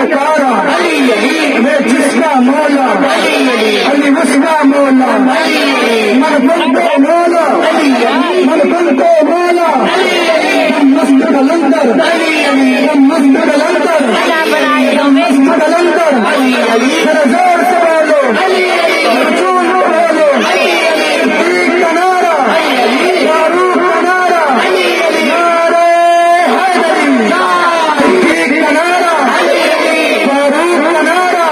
پکارا میں جس کا مولا علی اس کا مولا من بنتے مولا من بنتے مولا مسجد الندر مسجد الندر مسجد الندر زور سے بولو رسول بولو عید کا نعرہ فاروق کا نعرہ نعرہ حیدری عید کا نعرہ فاروق کا نعرہ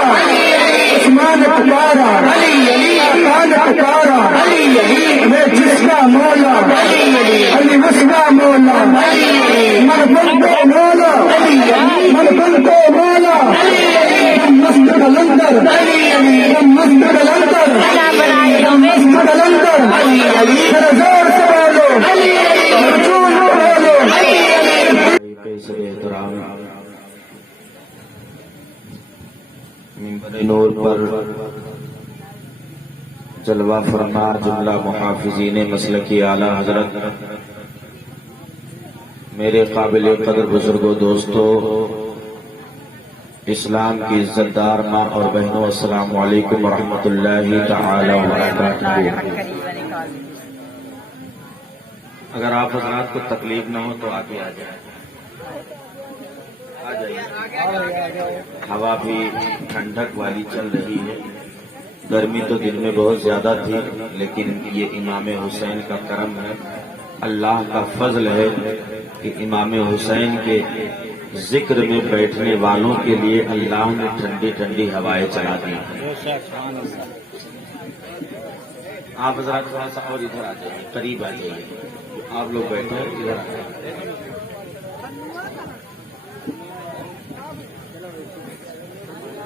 عثمان پکارا خان پکارا میں جس کا مولا علی اس کا مولا من بنتے مولا من بنتے مولا مسجد الندر مسجد الندر مسجد الندر زور سے بولو رسول بولو احترام منبر نور پر جلوہ فرما جملہ محافظین مسلکی اعلیٰ حضرت میرے قابل قدر بزرگوں دوستوں اسلام کی عزت دار ماں اور بہنوں السلام علیکم ورحمۃ اللہ تعالی وبرکاتہ۔ اگر آپ حضرات کو تکلیف نہ ہو تو آگے آ جائیں، آ جائیے۔ ہوا بھی ٹھنڈک والی چل رہی ہے، گرمی تو دن میں بہت زیادہ تھی، لیکن یہ امام حسین کا کرم ہے، اللہ کا فضل ہے کہ امام حسین کے ذکر میں بیٹھنے والوں کے لیے اللہ نے ٹھنڈی ٹھنڈی ہوائیں چلا دی۔ آپ حضرات تھوڑا سا اور ادھر آ جائیے، قریب آ جائیے، آپ لوگ بیٹھے ہیں ادھر آ جائیے۔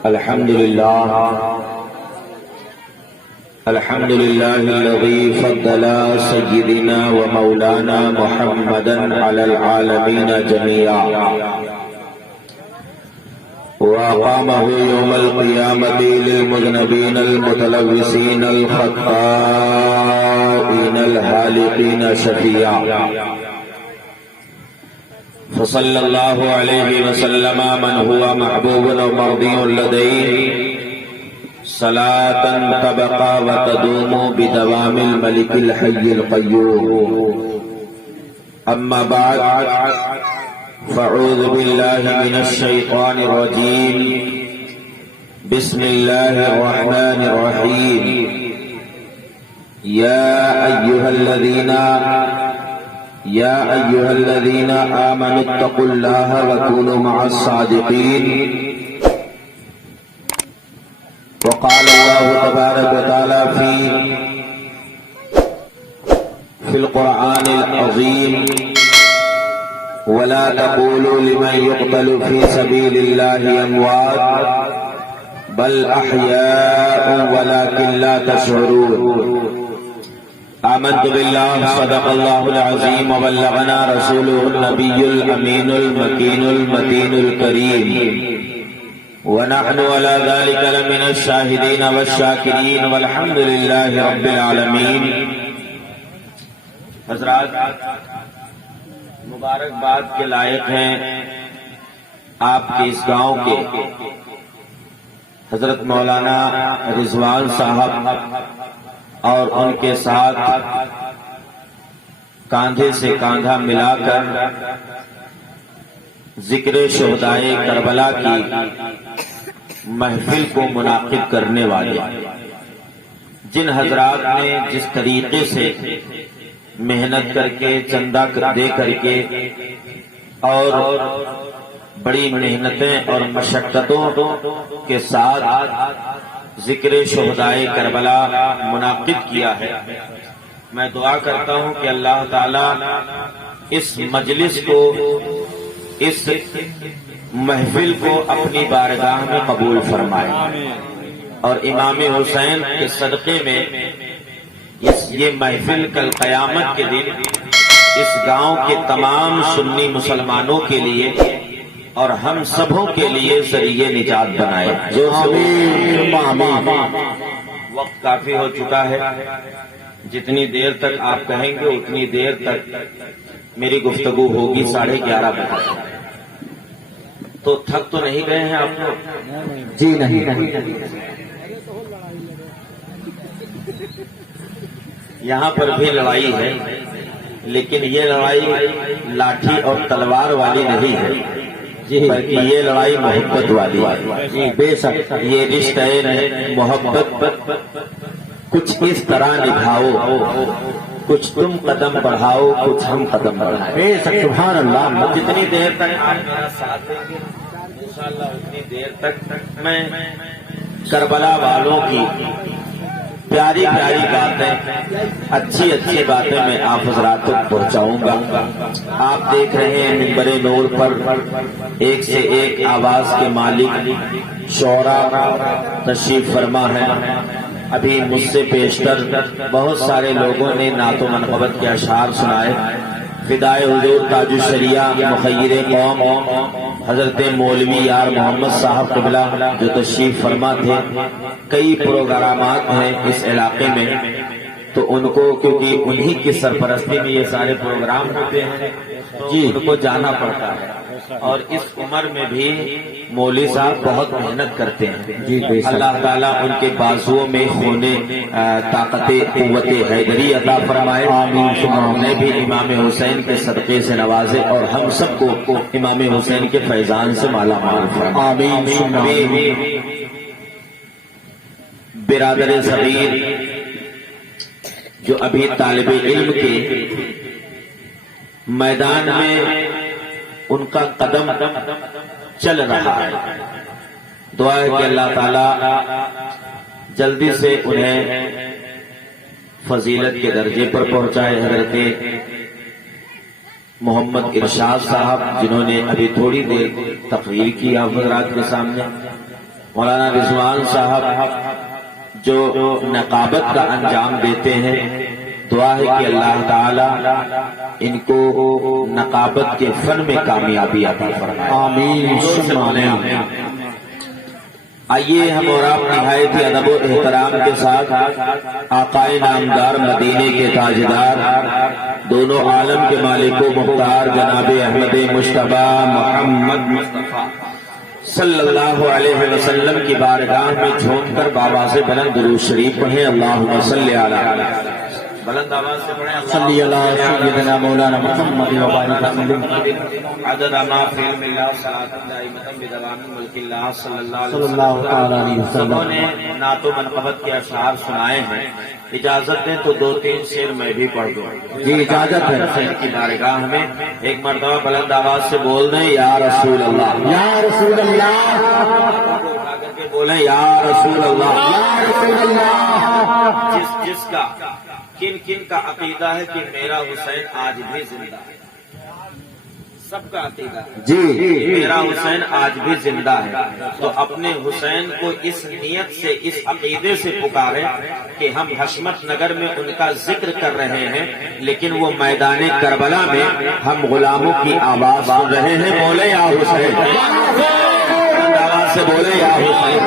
الحمد لله الذي فضل سيدنا ومولانا محمدا على العالمين جميعا وأقامه يوم القيامة للمذنبين المتلوثين الخطائين الهالكين شفيعا، فصلى الله عليه وسلم من هو محبوب ومرضي لديه صلاة تبقى وتدوم بدوام الملك الحي القيوم، أما بعد فأعوذ بالله من الشيطان الرجيم، بسم الله الرحمن الرحيم، يا أيها الذين آمنوا اتقوا الله وكونوا مع الصادقين، وقال الله تبارك وتعالى في القرآن العظيم، ولا تقولوا لمن يقتل في سبيل الله أموات بل أحياء ولكن لا تشعرون، آمنت بالله صدق الله العظيم وبلغنا رسوله النبي الأمين المكين المتين الكريم، ونحن على ذلك لمن الشاهدين والشاكرين والحمد لله رب العالمين۔ حضرات مبارکباد کے لائق ہیں آپ کے اس گاؤں کے حضرت مولانا رضوان صاحب اور ان کے ساتھ کاندھے سے کاندھا ملا کر ذکر شہدائے کربلا کی محفل کو منعقد کرنے والے جن حضرات نے جس طریقے سے محنت کر کے چندہ دے کر کے اور بڑی محنتیں اور مشقتوں کے ساتھ ذکر شہدائے کربلا منعقد کیا ہے، میں دعا کرتا ہوں کہ اللہ تعالی اس مجلس کو، اس محفل کو اپنی بارگاہ میں قبول فرمائے، اور امام حسین کے صدقے میں یہ محفل کل قیامت کے دن اس گاؤں کے تمام سنی مسلمانوں کے لیے اور ہم سبوں کے لیے ذریعہ نجات بنائے۔ وقت کافی ہو چکا ہے، جتنی دیر تک آپ کہیں گے اتنی دیر تک میری گفتگو ہوگی، 11:30 بجے۔ تو تھک تو نہیں گئے ہیں آپ لوگ؟ جی نہیں، یہاں پر بھی لڑائی ہے، لیکن یہ لڑائی لاٹھی اور تلوار والی نہیں ہے، بلکہ یہ لڑائی محبت والی ہے۔ بے شک، یہ رشتہ محبت کچھ اس طرح نبھاؤ، کچھ تم قدم بڑھاؤ، کچھ ہم قدم بڑھائیں۔ بے شک، سبحان اللہ۔ جتنی دیر تک آپ میرا ساتھ دیں گے انشاءاللہ اتنی دیر تک میں کربلا والوں کی پیاری پیاری باتیں، اچھی اچھی باتیں میں آپ حضرات تک پہنچاؤں گا۔ آپ دیکھ رہے ہیں منبر نور پر ایک سے ایک آواز کے مالک شعراء تشریف فرما ہے۔ ابھی مجھ سے پیشتر بہت سارے لوگوں نے نعت و منقبت کے اشعار سنائے۔ فدائے حضور تاج الشریعہ مخیر قوم حضرت مولوی یار محمد صاحب قبلہ جو تشریف فرما تھے، کئی پروگرامات ہیں اس علاقے میں، تو ان کو کیونکہ انہی کی سرپرستی میں یہ سارے پروگرام ہوتے ہیں، ان کو جانا پڑتا ہے، اور اس عمر میں بھی مولوی صاحب بہت محنت کرتے ہیں۔ اللہ تعالیٰ ان کے بازوؤں میں خونے طاقت قوت حیدری عطا فرمائے، انہیں بھی امام حسین کے صدقے سے نوازے، اور ہم سب کو امام حسین کے فیضان سے مالا مال فرمائے۔ برادر صغیر جو ابھی طالب علم کے میدان میں ان کا قدم چل رہا ہے، دعا ہے کہ اللہ تعالیٰ جلدی سے انہیں فضیلت کے درجے پر پہنچائے۔ حضرت محمد ارشاد صاحب جنہوں نے ابھی تھوڑی دیر تقریر کی آپ حضرات کے سامنے، مولانا رضوان صاحب جو نقابت کا انجام دیتے ہیں، دعا ہے کہ اللہ تعالی ان کو نقابت کے فن میں کامیابی عطا فرمائے۔ آمین۔ آئیے ہم اور آپ نہایت ہی ادب و احترام کے ساتھ آقائے نامدار مدینے کے تاجدار دونوں عالم کے مالک و مختار جناب احمد مجتبی محمد مصطفیٰ صلی اللہ علیہ وسلم کی بارگاہ میں جھوم کر بابا سے بلند درود شریف پڑھیں۔ اللہم صلی علی بلند آواز سے پڑھیں صلی اللہ سیدنا مولانا محمد و بارک وسلم عدد ما فی علم اللہ صلاۃ دائمۃ بدوام ملک اللہ صلی اللہ صلی اللہ تعالی علیہ سبوں وسلم۔ نے نعت و منقبت کے اشعار سنائے ہیں، اجازت دیں تو 2-3 شعر میں بھی پڑھ دوں۔ جی اجازت ہے۔ حسین کی بارگاہ میں ایک مرتبہ بلند آواز سے بول دیں یا رسول اللہ، یا رسول اللہ، اٹھا کر کے بولیں یا رسول اللہ، یا رسول اللہ۔ جس کا کن کا عقیدہ ہے کہ میرا حسین آج بھی زندہ ہے، سب کا عقیدہ ہے جی میرا حسین آج بھی زندہ ہے، تو اپنے حسین کو اس نیت سے، اس عقیدے سے پکارے کہ ہم حشمت نگر میں ان کا ذکر کر رہے ہیں، لیکن وہ میدان کربلا میں ہم غلاموں کی آواز سن رہے ہیں۔ بولے یا حسین، آواز سے بولے یا حسین۔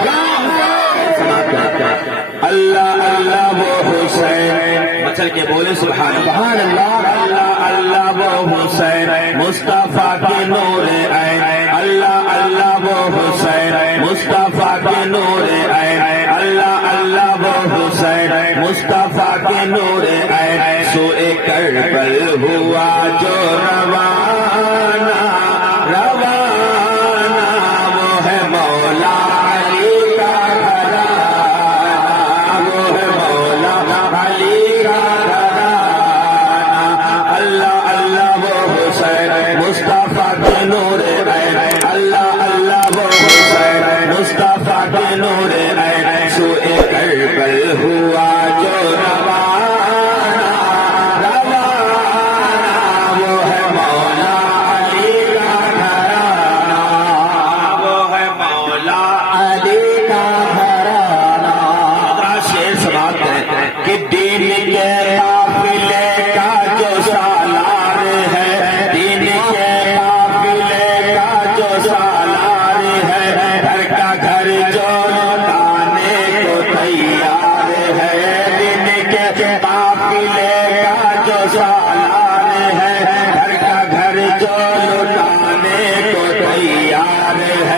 اللہ اللہ وہ حسین، مچل کے بولے سبحان اللہ، اللہ اللہ وہ حسین مصطفیٰ کے نور عین، اللہ اللہ وہ حسین مصطفیٰ کے نور عین، اللہ اللہ وہ حسین مصطفیٰ کے نور عین، سوئے کربل ہوا جو روانہ روانہ، وہ ہے مولا علی کا گھرانہ، وہ ہے مولا علی کا گھرانہ، اللہ اللہ وہ حسین مصطفیٰ کے نور عین، اللہ اللہ وہ حسین مصطفیٰ کے نور عین، سوئے کربل ہوا جو روانہ روانہ، وہ ہے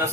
10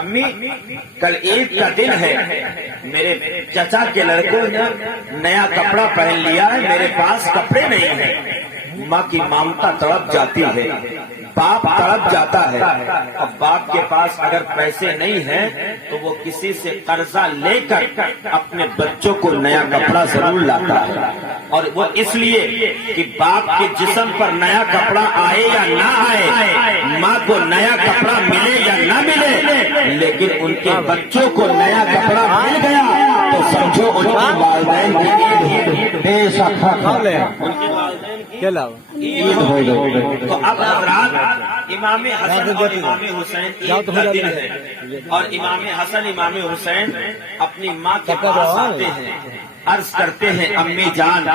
امی کل عید کا دن ہے، میرے چچا کے لڑکوں نے نیا کپڑا پہن لیا ہے، میرے پاس کپڑے نہیں ہیں۔ ماں کی ممتا تڑپ جاتی ہے، باپ تڑپ جاتا ہے۔ اب باپ کے پاس اگر پیسے نہیں ہیں تو وہ کسی سے قرضہ لے کر اپنے بچوں کو نیا کپڑا ضرور لاتا ہے، اور وہ اس لیے کہ باپ کے جسم پر نیا کپڑا آئے یا نہ آئے، ماں کو نیا کپڑا ملے یا نہ ملے، لیکن ان کے بچوں کو نیا کپڑا مل گیا تو سمجھو ان کے والدین کی عید بے شک ان کے والدین کی عید ہو گئی۔ تو اب رات امام حسن اور امام حسین عید کا دن ہے، اور امام حسن امام حسین اپنی ماں کے پاس آتے ہیں، عرض کرتے ہیں امی جان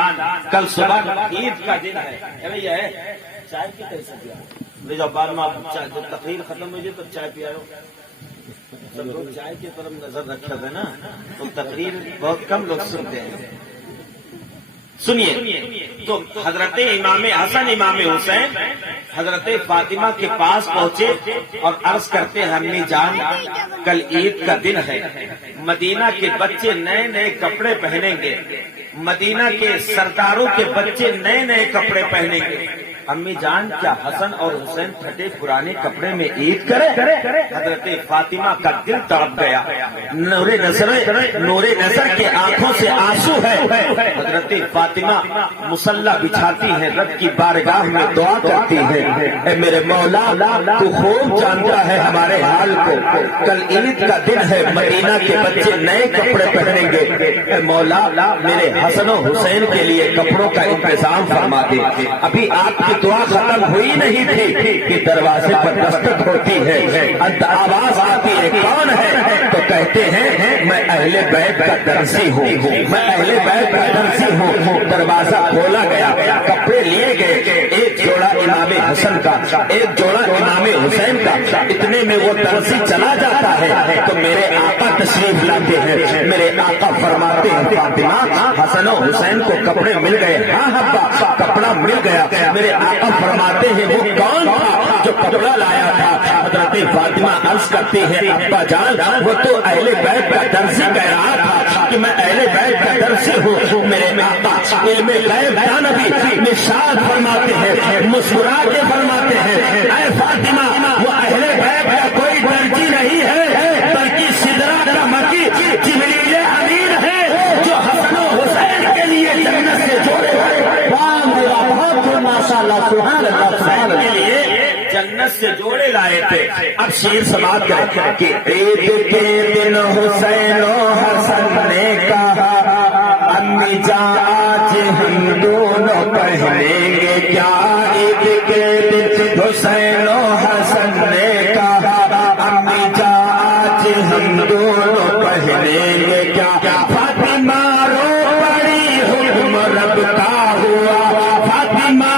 کل صبح عید کا دن ہے، چائے کی کیسے دیا لے جاؤ، بعد میں آپ جب تقریر ختم ہو جائے تو چائے پیاؤ۔ سب لوگ چائے کی طرف نظر رکھے ہوئے نا، تو تقریر بہت کم لوگ سنتے ہیں۔ سنیے، تو حضرت امام حسن امام حسین حضرت فاطمہ کے پاس پہنچے اور عرض کرتے ہیں امی جان کل عید کا دن ہے، مدینہ کے بچے نئے نئے کپڑے پہنیں گے، مدینہ کے سرداروں کے بچے نئے نئے کپڑے پہنیں گے، امی جان کیا حسن اور حسین پھٹے پرانے کپڑے میں عید کرے؟ حضرت فاطمہ کا دل تڑپ گیا، نور نظر کے آنکھوں سے آنسو ہے۔ حضرت فاطمہ مصلی بچھاتی ہیں، رب کی بارگاہ میں دعا کرتی ہے، اے میرے مولا تو خوب جانتا ہے ہمارے حال کو، کل عید کا دن ہے، مدینہ کے بچے نئے کپڑے پہنیں گے، اے مولا میرے حسن و حسین کے لیے کپڑوں کا انتظام فرما دے۔ ابھی آپ کی دعا ختم ہوئی نہیں تھی کہ دروازے پر دستک ہوتی ہے، آواز آتی ہے کون ہے؟ تو کہتے ہیں میں اہل بیت کا درزی ہوں، میں اہل بیت کا درزی ہوں۔ دروازہ کھولا گیا، کپڑے لیے گئے، ایک جوڑا امام حسن کا، ایک جوڑا امام حسین کا، اتنے میں وہ درزی چلا جاتا ہے تو میرے آقا تشریف لاتے ہیں، میرے آقا فرماتے ہیں فاطمہ حسن و حسین کو کپڑے مل گئے؟ ہاں ابا کپڑا مل گیا۔ میرے آقا فرماتے ہیں وہ کون تھا جو کپڑا لایا تھا؟ حضرت فاطمہ عرض کرتی ہے ابا جان وہ تو اہل بیت کا درزی کہہ رہا تھا کہ میں اہل بیت کا درزی ہوں۔ میرے آقا علم غیب جانبی نشاد فرماتے ہیں، مسکرا کے فرماتے ہیں اے فاطمہ وہ اہل بیت کا کوئی درزی نہیں ہے بلکہ سدرہ کا مکی جبریل امین ہے جو حسن و حسین کے لیے جنت سے جوڑے ہوئے ماشاءاللہ سبحان اللہ سبحان اللہ کے لیے جنت سے جوڑے لائے تھے۔ اب شیر سماعت کریں کہ عید کے دن حسین و حسن نے کہا امی جان آج ہم دونوں پہنیں گے کیا؟ عید کے دن حسین و حسن نے کہا امی جان آج ہم دونوں پہنیں گے کیا؟ فاطمہ رو پڑی حکم رب کا ہوا، فاطمہ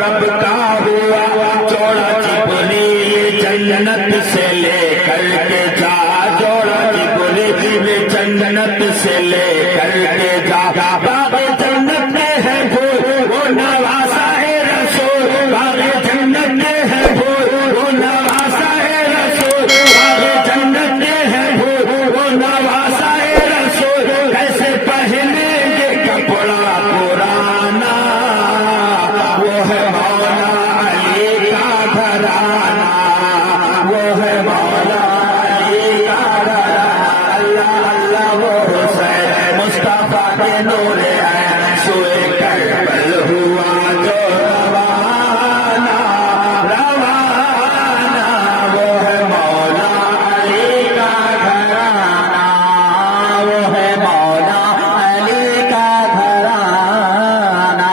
رب کا ہوا، جوڑا جبریل جنت سے لے کر کے جا، جوڑا جبریل جنت سے لے کر کے جا، باغ جنت میں ہے پھول وہ نواسا ہے رسول، باغ جنت میں ہے پھول وہ نواسا ہے رسول، باغ جنت میں ہے پھول وہ نواسا ہے رسول، کیسے پہنیں گے کپڑا پرانا، وہ ہے مولا علی کا گھرانہ، وہ ہے مولا علی کا گھرانہ، اللہ اللہ وہ حسین مصطفیٰ کے نور عین سوئے کربل ہوا جو روانہ روانہ، وہ ہے مولا علی کا گھرانہ، وہ ہے مولا علی کا گھرانہ۔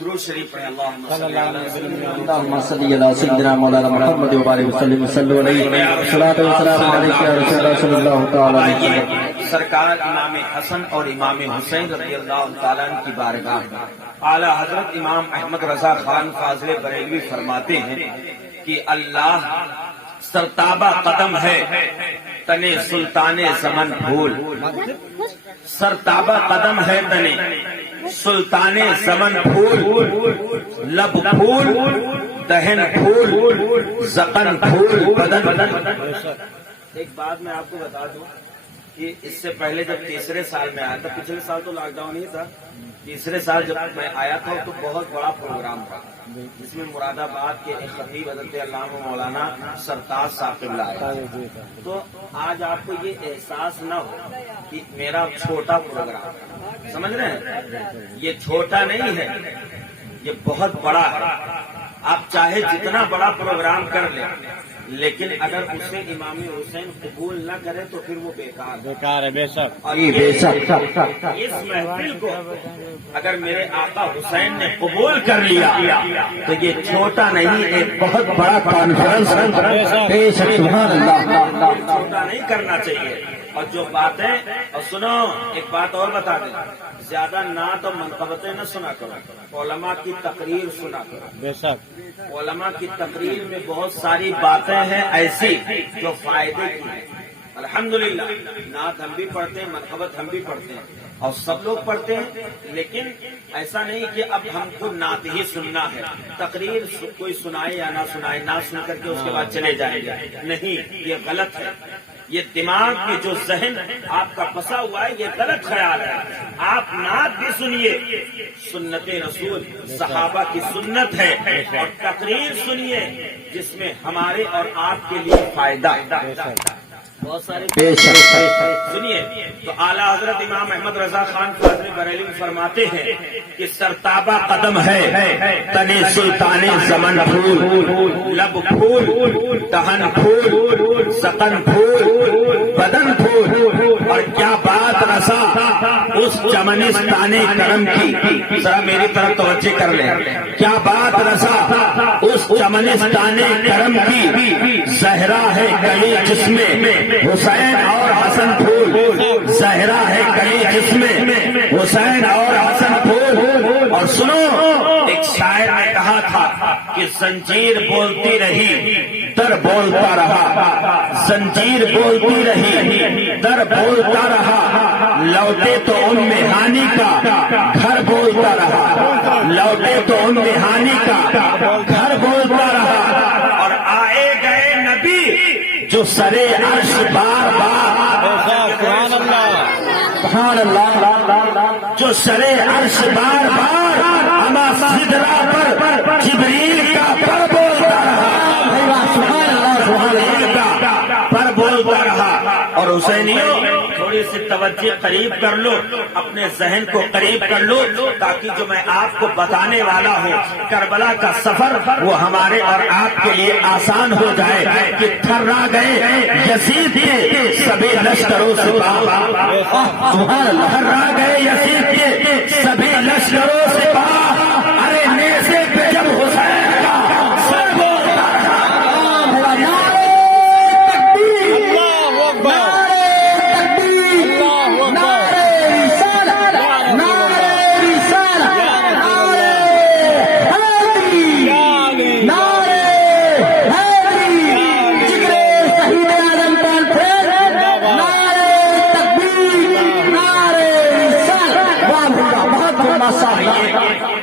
درود شریف پڑھیں اللہم صلی اللہ علیہ وسلم، اللهم صل على سيدنا مولانا محمد وبارك وسلم صلوا عليه الصلاة والسلام عليك يا رسول الله صلى الله تعالى عليه وسلم۔ سرکار امام حسن اور امام حسین رضی اللہ تعالیٰ عنہ کی بارگاہ میں اعلی حضرت امام احمد رضا خان فاضل بریلوی فرماتے ہیں کہ اللہ سرتابہ قدم ہے تنے سلطان زمن پھول، سرتابہ قدم ہے تنے سلطان زمن پھول، لب پھول دہن پھول زقن پھول بدن. ایک بات میں آپ کو بتا دوں کہ اس سے پہلے جب تیسرے سال میں آیا تھا، پچھلے سال تو لاک ڈاؤن ہی تھا، تیسرے سال جب میں آیا تھا تو بہت بڑا پروگرام تھا جس میں مراد آباد کے ایک خطیب حضرت علامہ مولانا سرتاج صاحب قبلہ آئے. تو آج آپ کو یہ احساس نہ ہو کہ میرا چھوٹا پروگرام ہے، سمجھ رہے ہیں؟ یہ چھوٹا نہیں ہے، یہ بہت بڑا ہے. آپ چاہے جتنا بڑا پروگرام کر لیں، لیکن اگر اسے امام حسین قبول نہ کرے تو پھر وہ بیکار ہے. بے شک. اور بے شک. اس محفل کو اگر میرے آقا حسین نے قبول کر لیا تو یہ چھوٹا نہیں، ایک بہت بڑا کانفرنس ہے. بے شک. سبحان اللہ. چھوٹا نہیں کرنا چاہیے. اور جو باتیں، اور سنو ایک بات اور بتا دیں، زیادہ نعت اور منقبتیں نہ سنا کرو، علماء کی تقریر سنا کرو. بے شک. علماء کی تقریر میں بہت ساری باتیں ہیں ایسی جو فائدے کی ہیں. الحمدللہ نعت ہم بھی پڑھتے ہیں، منقبت ہم بھی پڑھتے ہیں، اور سب لوگ پڑھتے ہیں، لیکن ایسا نہیں کہ اب ہم کو نعت ہی سننا ہے. تقریر کوئی سنائے یا نہ سنائے، نعت سن کر کے اس کے بعد چلے جائیں گے، نہیں، یہ غلط ہے. یہ دماغ میں جو ذہن آپ کا پھنسا ہوا ہے، یہ غلط خیال ہے. آپ نعت بھی سنیے، سنت رسول صحابہ کی سنت ہے، اور تقریر سنیے جس میں ہمارے اور آپ کے لیے فائدہ. بہت سارے بے شک. سنیے. تو اعلیٰ حضرت امام احمد رضا خان فاضل بریلوی فرماتے ہیں کہ سرتابہ قدم ہے تنے سلطان زمن پھول، لب پھول دہن پھول زقن پھول بدن پھول. اور کیا بات رسا اس چمنستان کرم کی، ذرا میری طرف توجہ کر لیں. کیا بات رسا اس چمنستان کرم کی، زہرا ہے گلی جس میں حسین اور حسن پھول، زہرا ہے گلی جس میں حسین اور حسن پھول. اور سنو، ایک شاعر نے کہا تھا کہ زنجیر بولتی رہی در بولتا رہا، زنجیر بولتی رہی در بولتا رہا، لوٹے تو ام ہانی کا گھر بولتا رہا، لوٹے تو ام ہانی کا گھر بولتا رہا. اور آئے گئے نبی جو سرے عرش بار بار، سبحان اللہ. سبحان اللہ. جو سرے عرش بار بار ہما سدرا پر جبریل کا پر بولتا رہا، سبحان اللہ. سبحان جبریل کا پر بولتا رہا. اور حسینیوں تھوڑی سی توجہ قریب کر لو، اپنے ذہن کو قریب کر لو، تاکہ جو میں آپ کو بتانے والا ہوں کربلا کا سفر وہ ہمارے اور آپ کے لیے آسان ہو جائے. کہ تھرا گئے یزید کے سبھی لشکروں سے، سبحان اللہ. تھرا گئے یزید کے سبھی لشکروں سے. ارے نیزے پہ جب حسین کا سر بولتا رہا،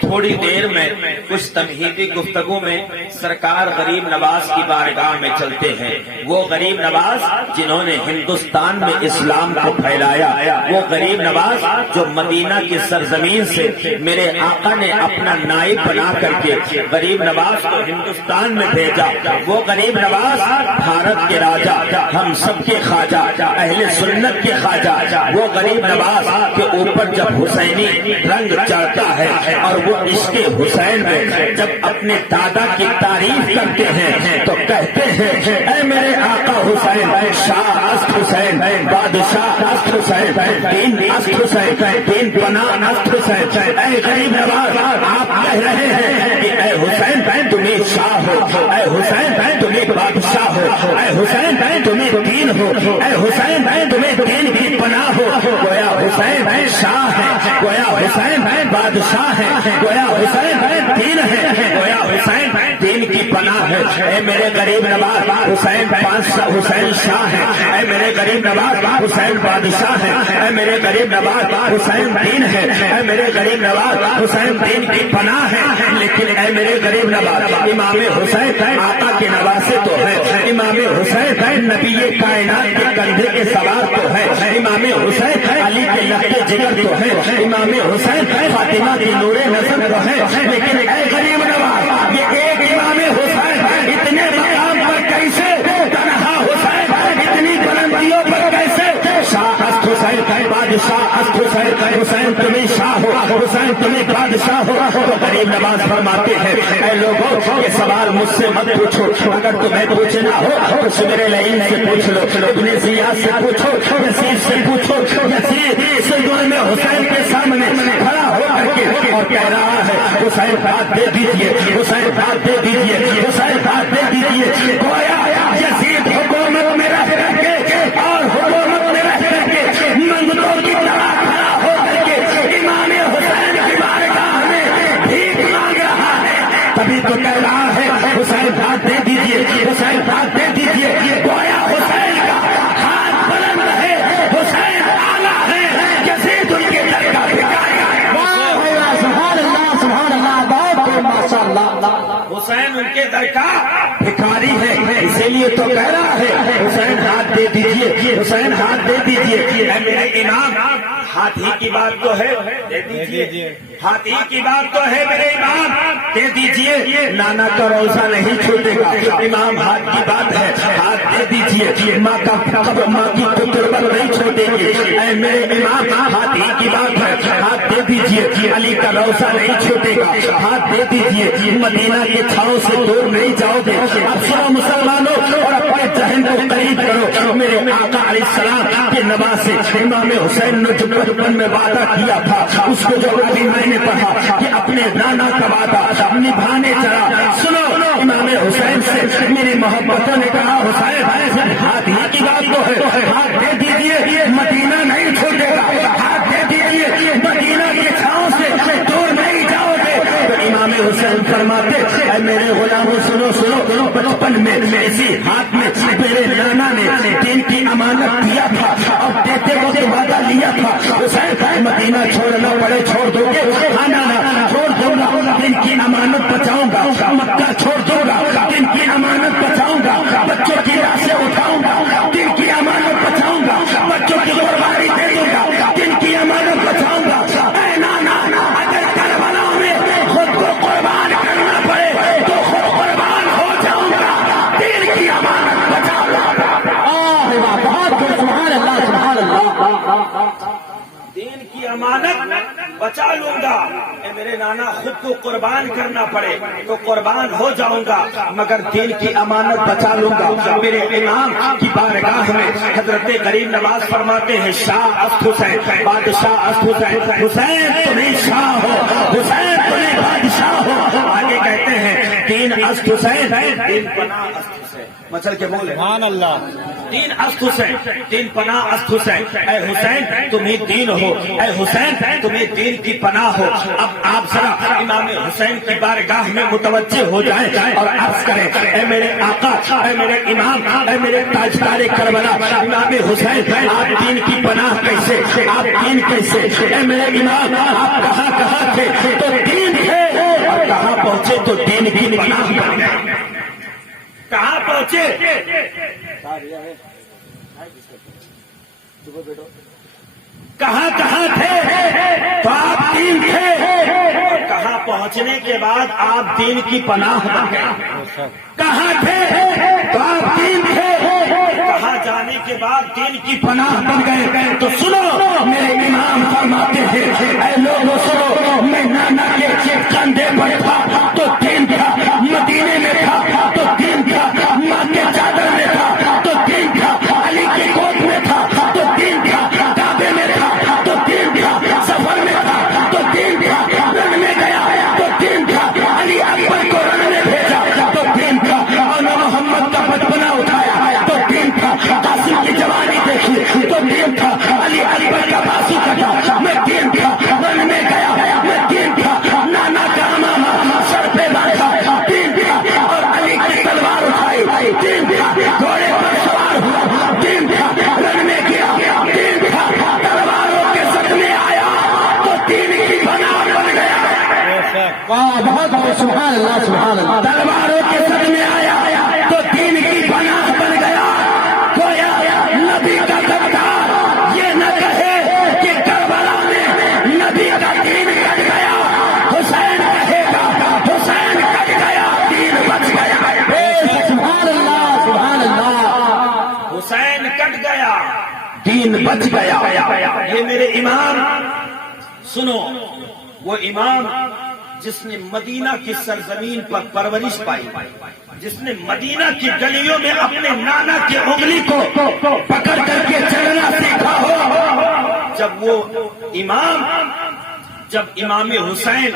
تھوڑی دیر میں کچھ تمہیدی گفتگو میں سرکار غریب نواز کی بارگاہ میں چلتے ہیں. وہ غریب نواز جنہوں نے ہندوستان میں اسلام کو پھیلایا، وہ غریب نواز جو مدینہ کی سرزمین سے میرے آقا نے اپنا نائب بنا کر کے غریب نواز کو ہندوستان میں بھیجا. وہ غریب نواز بھارت کے راجا، ہم سب کے خواجہ، اہل سنت کے خواجہ، وہ غریب نواز کے اوپر جب حسینی رنگ چڑھتا ہے اور وہ عشق حسین میں جب اپنے دادا کی تعریف کرتے ہیں تو کہتے ہیں اے میرے آقا حسین، شاہ است حسین، بادشاہ است حسین، دین است حسین، دین پناہ است حسین. اے غریب نواز آپ کہہ رہے ہیں کہ اے حسین بہن تمہیں شاہ ہو، اے حسین بہن تمہیں بادشاہ ہو، اے حسین بہن تمہیں دین ہو، اے حسین بہن تمہیں دین کی پناہ ہو. گویا حسین بہن شاہ ہے، گویا حسین بہن بادشاہ ہے، گویا حسین بہن دین ہے، گویا حسین بہن دین کی پناہ ہے. اے میرے غریب نواز حسین شاہ ہے، اے میرے غریب نواز حسین بادشاہ ہے، اے میرے غریب نواز حسین دین ہے، اے میرے غریب نواز حسین دین کی پناہ ہے، لیکن اے میرے غریب نواز امام حسین آقا کے نواسے تو ہے، امام حسین نبی کائنات کے کندھے کے سوار تو ہے، امام حسین علی کے لخت جگر تو ہے، امام حسین فاطمہ کی نور نظر تو ہے، لیکن اے غریب نواز یہ ایک امام حسین اتنے مقام پر کیسے تنہا حسین اتنی بلندیوں پر کیسے شاہ است حسین بادشاہ است حسین حسین تمہیں شاہ ہو حسین تمہیں بادشاہ ہو تو غریب نواز فرماتے ہیں اے لوگوں یہ سوال مجھ سے مت پوچھو، اگر تمہیں پوچھنا ہو تو شبر لعین سے پوچھ لو، ابن زیاد سے پوچھو، یزید سے پوچھو، یزید سجدے میں حسین کے سامنے کھڑا ہو کر کے اور کہہ رہا ہے حسین بات دے دیجیے، حسین بات دے دیجیے، حسین بات دے دیجیے، گویا یزید حکومت میں رہ کے اور حکومت میں رہ کے منگلوں کی طرح کھڑا ہو کر کے امام حسین کی بارگاہ میں بھیک مانگ رہا ہے، تبھی تو کہہ رہا ہے حسین بات دے دیجیے، حسین بات دے دیجیے، گویا حسین کا ہاتھ بلند ہے، حسین اعلیٰ ہے، یزید ان کے در کا بھکاری ہے۔ سبحان اللہ سبحان اللہ، بہت ماشاء اللہ، حسین ان کے در کا بھکاری ہے، اسی لیے تو کہہ رہا ہے حسین ہاتھ دے دیجیے، حسین ہاتھ دے دیجیے، اے میرے امام ہاتھ ہی کی بات تو ہے دے دیجیے، ہاتھ ہی کی بات تو ہے میرے امام دے دیجیے، نانا کا روزہ نہیں چھوٹے گا، امام ہاتھ کی بات ہے ہاتھ دے دیجیے، ماں کی قربت نہیں چھوٹے گی، اے میرے امام ہاتھ ہی کی بات ہے ہاتھ دے دیجیے، علی کا روزہ نہیں چھوٹے گا، ہاتھ دے دیجیے، مدینہ کے چھاؤں سے دور نہیں جاؤ گے، اب سنو مسلمانوں اور اپنے ذہن کو قریب کرو، میرے آقا علیہ السلام کے نواسے امام حسین نے جو بچپن میں وعدہ کیا تھا اس کو جو ابھی میں نے پڑھا کہ اپنے نانا کا وعدہ نبھانے چلا، سنو امام حسین سے میری محبتوں نے کہا حسین ہاتھ ہی کی بات تو ہے ہاتھ دے دیجیے، مدینہ نہیں چھوڑے گا، ہاتھ دے دیجیے، مدینہ کے چھاؤں سے دور نہیں جاؤ گے، تو امام حسین فرماتے اے میرے غلاموں سنو سنو، بچپن میں اسی ہاتھ میں میرے نانا نے دین کی امانت دیا تھا اور دیتے وقت وعدہ لیا تھا، حسین مدینہ چھوڑنا پڑے چھوڑ دو گے، نانا چھوڑ دوں گا، دین کی امانت بچاؤں گا، مکہ چھوڑ دوں گا، دین کی امانت بچاؤں گا، بچوں کی لاشیں اٹھاؤں گا، دین کی امانت بچاؤں گا، بچوں کی قربانی دے دوں گا، دین کی امانت بچاؤں گا، اے نانا اگر کربلا میں خود کو قربان کرنا پڑے تو خود قربان ہو جاؤں گا، دین کی امانت بچا لوں گا۔ بہت سبحان اللہ سبحان اللہ، دین کی امانت بچا لوں گا، اے میرے نانا خود کو قربان کرنا پڑے تو قربان ہو جاؤں گا مگر دین کی امانت بچا لوں گا۔ میرے امام کی بارگاہ میں حضرت غریب نواز فرماتے ہیں شاہ است حسین بادشاہ است حسین، حسین تمہیں شاہ ہو، حسین تمہیں بادشاہ ہو، آگے کہتے ہیں تین است حسین تین پناہ است حسین، مچل کے بولے سبحان اللہ، تین است حسین تین پناہ است حسین، اے حسین تمہیں دین ہو، اے حسین تمہیں دین کی پناہ ہو۔ اب آپ ذرا امام حسین کی بارگاہ میں متوجہ ہو جائیں اور عرض کریں اے میرے آقا، اے میرے امام، اے میرے تاجدار کربلا امام حسین، آپ دین کی پناہ کیسے، آپ دین کیسے، اے میرے امام آپ کہاں تھے تو دین تھے اور کہاں پہنچے تو دین کی پناہ بن گئے، کہاں پہنچے کہاں تھے تو آپ دین تھے اور کہاں پہنچنے کے بعد آپ دین کی پناہ بن گئے، کہاں تھے تو آپ دین تھے، کہاں جانے کے بعد دین کی پناہ بن گئے۔ تو سنو میرے امام فرماتے ہیں اے لوگوں سنو، میں نانا کے کندھے پر تھا تو دین تھا، مدینے میں تھا تو دین تھا، ماں کے چادر میں تھا تو دین تھا، علی کی گود میں تھا تو دین تھا، کعبے میں تھا تو دین تھا، سفر میں تھا تو دین تھا، رن میں گیا تو دین تھا، علی اکبر کو رن میں بھیجا تو دین تھا، اور محمد کا بچپنا اٹھایا تو دین تھا، قاسم کی جوانی دیکھی تو دین تھا، علی اکبر کا بازو کٹا میں دین تھا، رن میں گیا میں دین تھا، نانا کا امامہ سبحان اللہ سبحان اللہ. تلواروں کے صدمے آیا تو دین کی پناہ بن گیا. گویا نبی کا غدار یہ نہ کہے کہ کربلا میں نبی کا دین کٹ گیا. حسین کہے گا حسین کٹ گیا دین بچ گیا. سبحان اللہ سبحان اللہ. حسین کٹ گیا دین بچ گیا. یہ میرے امام سنو، وہ امام جس نے مدینہ کی سرزمین پر پرورش پائی، جس نے مدینہ کی گلیوں میں اپنے نانا کی انگلی کو پکڑ کر کے چلنا سیکھا ہو. جب امام حسین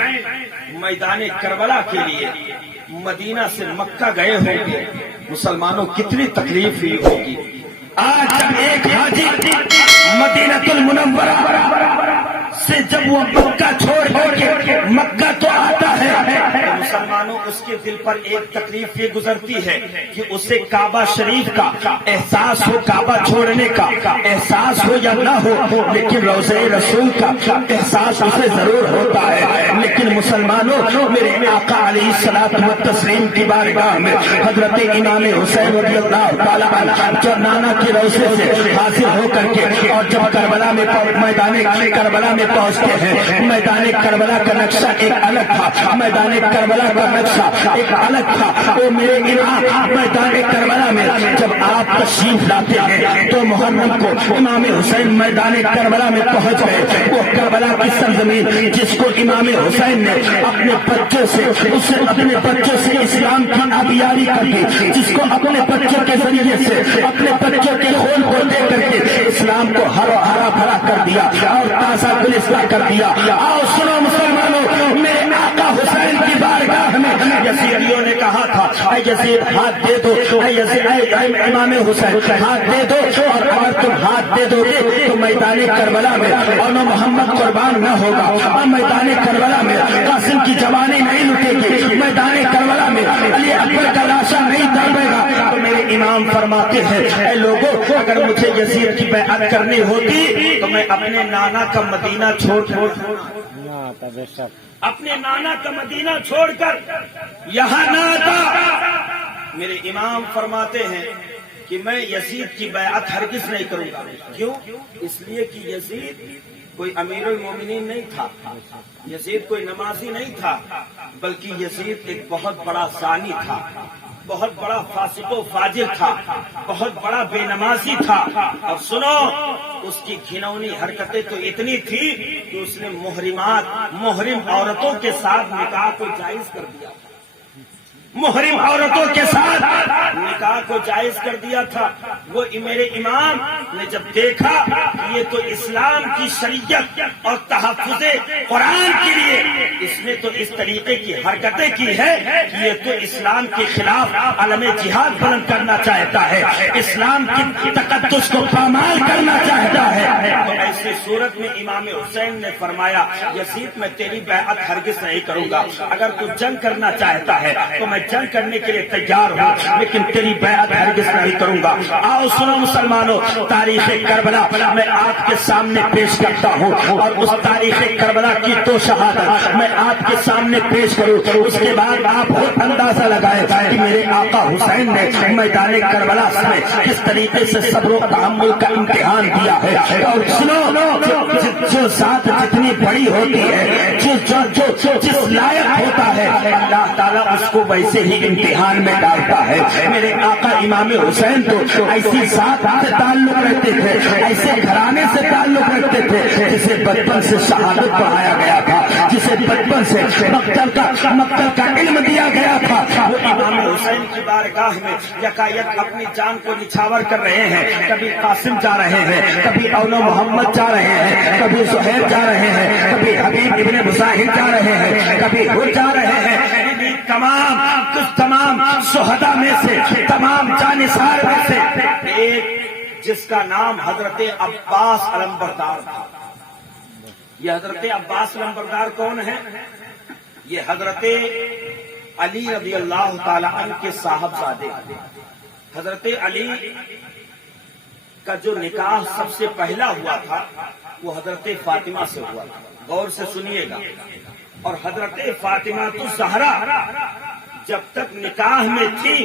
میدان کربلا کے لیے مدینہ سے مکہ گئے ہوں گے، مسلمانوں کتنی تکلیف ہوئی ہوگی. آج جب ایک حاجی مدینہ المنورہ سے جب وہ مکہ چھوڑ کے مکہ تو آتا ہے، مسلمانوں اس کے دل پر ایک تکلیف یہ گزرتی ہے کہ اسے کعبہ شریف کا احساس ہو، کعبہ چھوڑنے کا احساس ہو یا نہ ہو، لیکن روضہ رسول کا احساس اسے ضرور ہوتا ہے. لیکن مسلمانوں میرے آقا علیہ الصلوۃ والتسلیم کی بارگاہ میں حضرت امام حسین رضی اللہ تعالیٰ عنہ جو نانا کے روضے سے حاضر ہو کر کے اور جب کربلا میں میدان کربلا میں پہنچتے ہیں، میدان کربلا کا نقشہ ایک الگ تھا، میدان کربلا کا نقشہ ایک الگ تھا. وہ میرے امام میدان کربلا میں جب آپ تشریف لاتے ہیں تو محرم کو امام حسین میدان کربلا میں پہنچ گئے. وہ کربلا کی سرزمین جس کو امام حسین نے اپنے بچوں سے اسلام کی آبیاری کر دی، جس کو اپنے بچوں کے ذریعے سے اپنے بچوں کے خون کو دے کر کے اسلام کو ہرا بھرا کر دیا اور تازہ گلستہ کر دیا. آؤ سنو مسلمانوں، میرے آقا حسین کی بارگاہ میں یزیدیوں نے کہا تھا اے یزید ہاتھ دے دو، اے یزید اے امام حسین ہاتھ دے دو، اور اگر تم ہاتھ دے دو گے تو میدان کربلا میں اور محمد قربان نہ ہوگا، اور میدان کربلا میں قاسم کی جوانی نہیں لٹے گی، میدان کربلا میں علی اکبر کا لاشا نہیں دبے گا. تو میرے امام فرماتے ہیں اے لوگوں، اگر مجھے یزید کی بیعت کرنی ہوتی تو میں اپنے نانا کا مدینہ اپنے نانا کا مدینہ چھوڑ کر یہاں نہ آتا. میرے امام فرماتے ہیں کہ میں یزید کی بیعت ہرگز نہیں کروں گا. کیوں؟ اس لیے کہ یزید کوئی امیر المومنین نہیں تھا، یزید کوئی نمازی نہیں تھا، بلکہ یزید ایک بہت بڑا زانی تھا، بہت بڑا فاسق و فاجر تھا، بہت بڑا بے نمازی تھا. اور سنو، اس کی گھنونی حرکتیں تو اتنی تھی کہ اس نے محرم عورتوں کے ساتھ نکاح کو جائز کر دیا تھا. محرم عورتوں کے ساتھ نکاح کو جائز کر دیا تھا. وہ میرے امام نے جب دیکھا کہ یہ تو اسلام کی شریعت اور تحفظ قرآن کے لیے اس نے تو اس طریقے کی حرکتیں کی ہے کہ یہ تو اسلام کے خلاف علم جہاد بلند کرنا چاہتا ہے، اسلام کی تقدس کو پامال کرنا چاہتا ہے. تو ایسی صورت میں امام حسین نے فرمایا یزید میں تیری بیعت ہرگز نہیں کروں گا. اگر تو جنگ کرنا چاہتا ہے تو میں جنگ کرنے کے لیے تیار ہوں، لیکن تیری بیعت ہرگز نہیں کروں گا. آؤ سنو مسلمانوں، تاریخ کربلا میں آپ کے سامنے پیش کرتا ہوں، اور اس تاریخ کربلا کی تو شہادت میں آپ کے سامنے پیش کروں. اس کے بعد آپ خود اندازہ لگائے کہ میرے آقا حسین نے میدان کربلا میں کس طریقے سے صبر و تحمل کا امتحان دیا ہے. اور سنو، جو ذات جتنی بڑی ہوتی ہے، جو جس لائق ہوتا ہے، اللہ تعالیٰ اس کو ویسے ہی امتحان میں ڈالتا ہے. میرے آقا امام حسین تو ایسی ذات سے تعلق رکھتے تھے، ایسے گھرانے سے تعلق رکھتے تھے جسے بچپن سے شہادت پڑھایا گیا تھا، جسے بچپن سے مقتل کا علم دیا گیا تھا. وہ امام حسین کی بارگاہ میں یکایک اپنی جان کو نچھاور کر رہے ہیں. کبھی قاسم جا رہے ہیں، کبھی اولو محمد جا رہے ہیں، کبھی زہیر جا رہے ہیں، کبھی حبیب ابن مظاہر جا رہے ہیں، کبھی خود جا رہے ہیں. تمام شہداء میں سے، تمام جانثار میں سے ایک جس کا نام حضرت عباس علمبردار تھا. یہ حضرت عباس علمبردار کون ہے؟ یہ حضرت علی رضی اللہ تعالی عنہ کے صاحبزادے. حضرت علی کا جو نکاح سب سے پہلا ہوا تھا وہ حضرت فاطمہ سے ہوا تھا. غور سے سنیے گا. اور حضرت فاطمہ تو زہرا جب تک نکاح میں تھی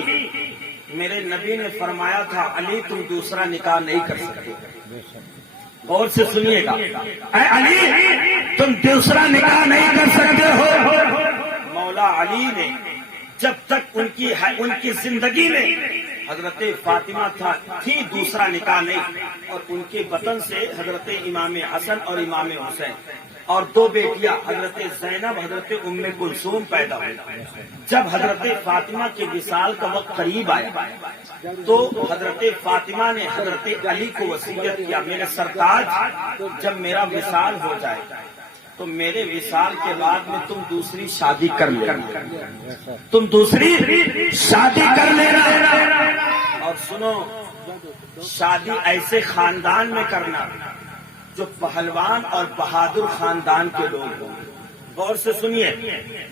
میرے نبی نے فرمایا تھا علی تم دوسرا نکاح نہیں کر سکتے. غور سے سنیے گا, اے علی تم دوسرا نکاح نہیں کر سکتے ہو. مولا علی نے جب تک ان کی زندگی میں حضرت فاطمہ تھی دوسرا نکاح نہیں, اور ان کے بطن سے حضرت امام حسن اور امام حسین اور 2 بیٹیاں حضرت زینب حضرت ام کلثوم پیدا ہوئی. جب حضرت فاطمہ کے وصال کا وقت قریب آیا تو حضرت فاطمہ نے حضرت علی کو وصیت کیا, میرے سرتاج جب میرا وصال ہو جائے تو میرے وصال کے بعد میں تم دوسری شادی کر لینا, تم دوسری شادی کر لینا. اور سنو, شادی ایسے خاندان میں کرنا جو پہلوان اور بہادر خاندان کے لوگ ہوں. غور سے سنیے,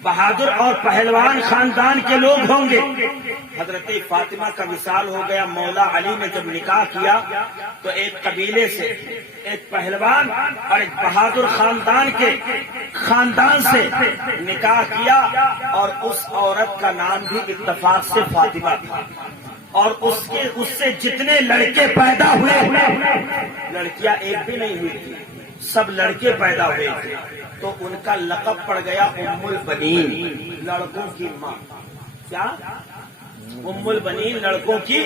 بہادر اور پہلوان خاندان کے لوگ ہوں گے. حضرت فاطمہ کا وصال ہو گیا. مولا علی نے جب نکاح کیا تو ایک قبیلے سے ایک پہلوان اور ایک بہادر خاندان سے نکاح کیا, اور اس عورت کا نام بھی اتفاق سے فاطمہ تھا. اور اس سے جتنے لڑکے پیدا ہوئے, لڑکیاں ایک بھی نہیں ہوئی تھی, سب لڑکے پیدا ہوئے تھے, تو ان کا لقب پڑ گیا ام البنین, لڑکوں کی ماں. کیا ام البنین, لڑکوں کی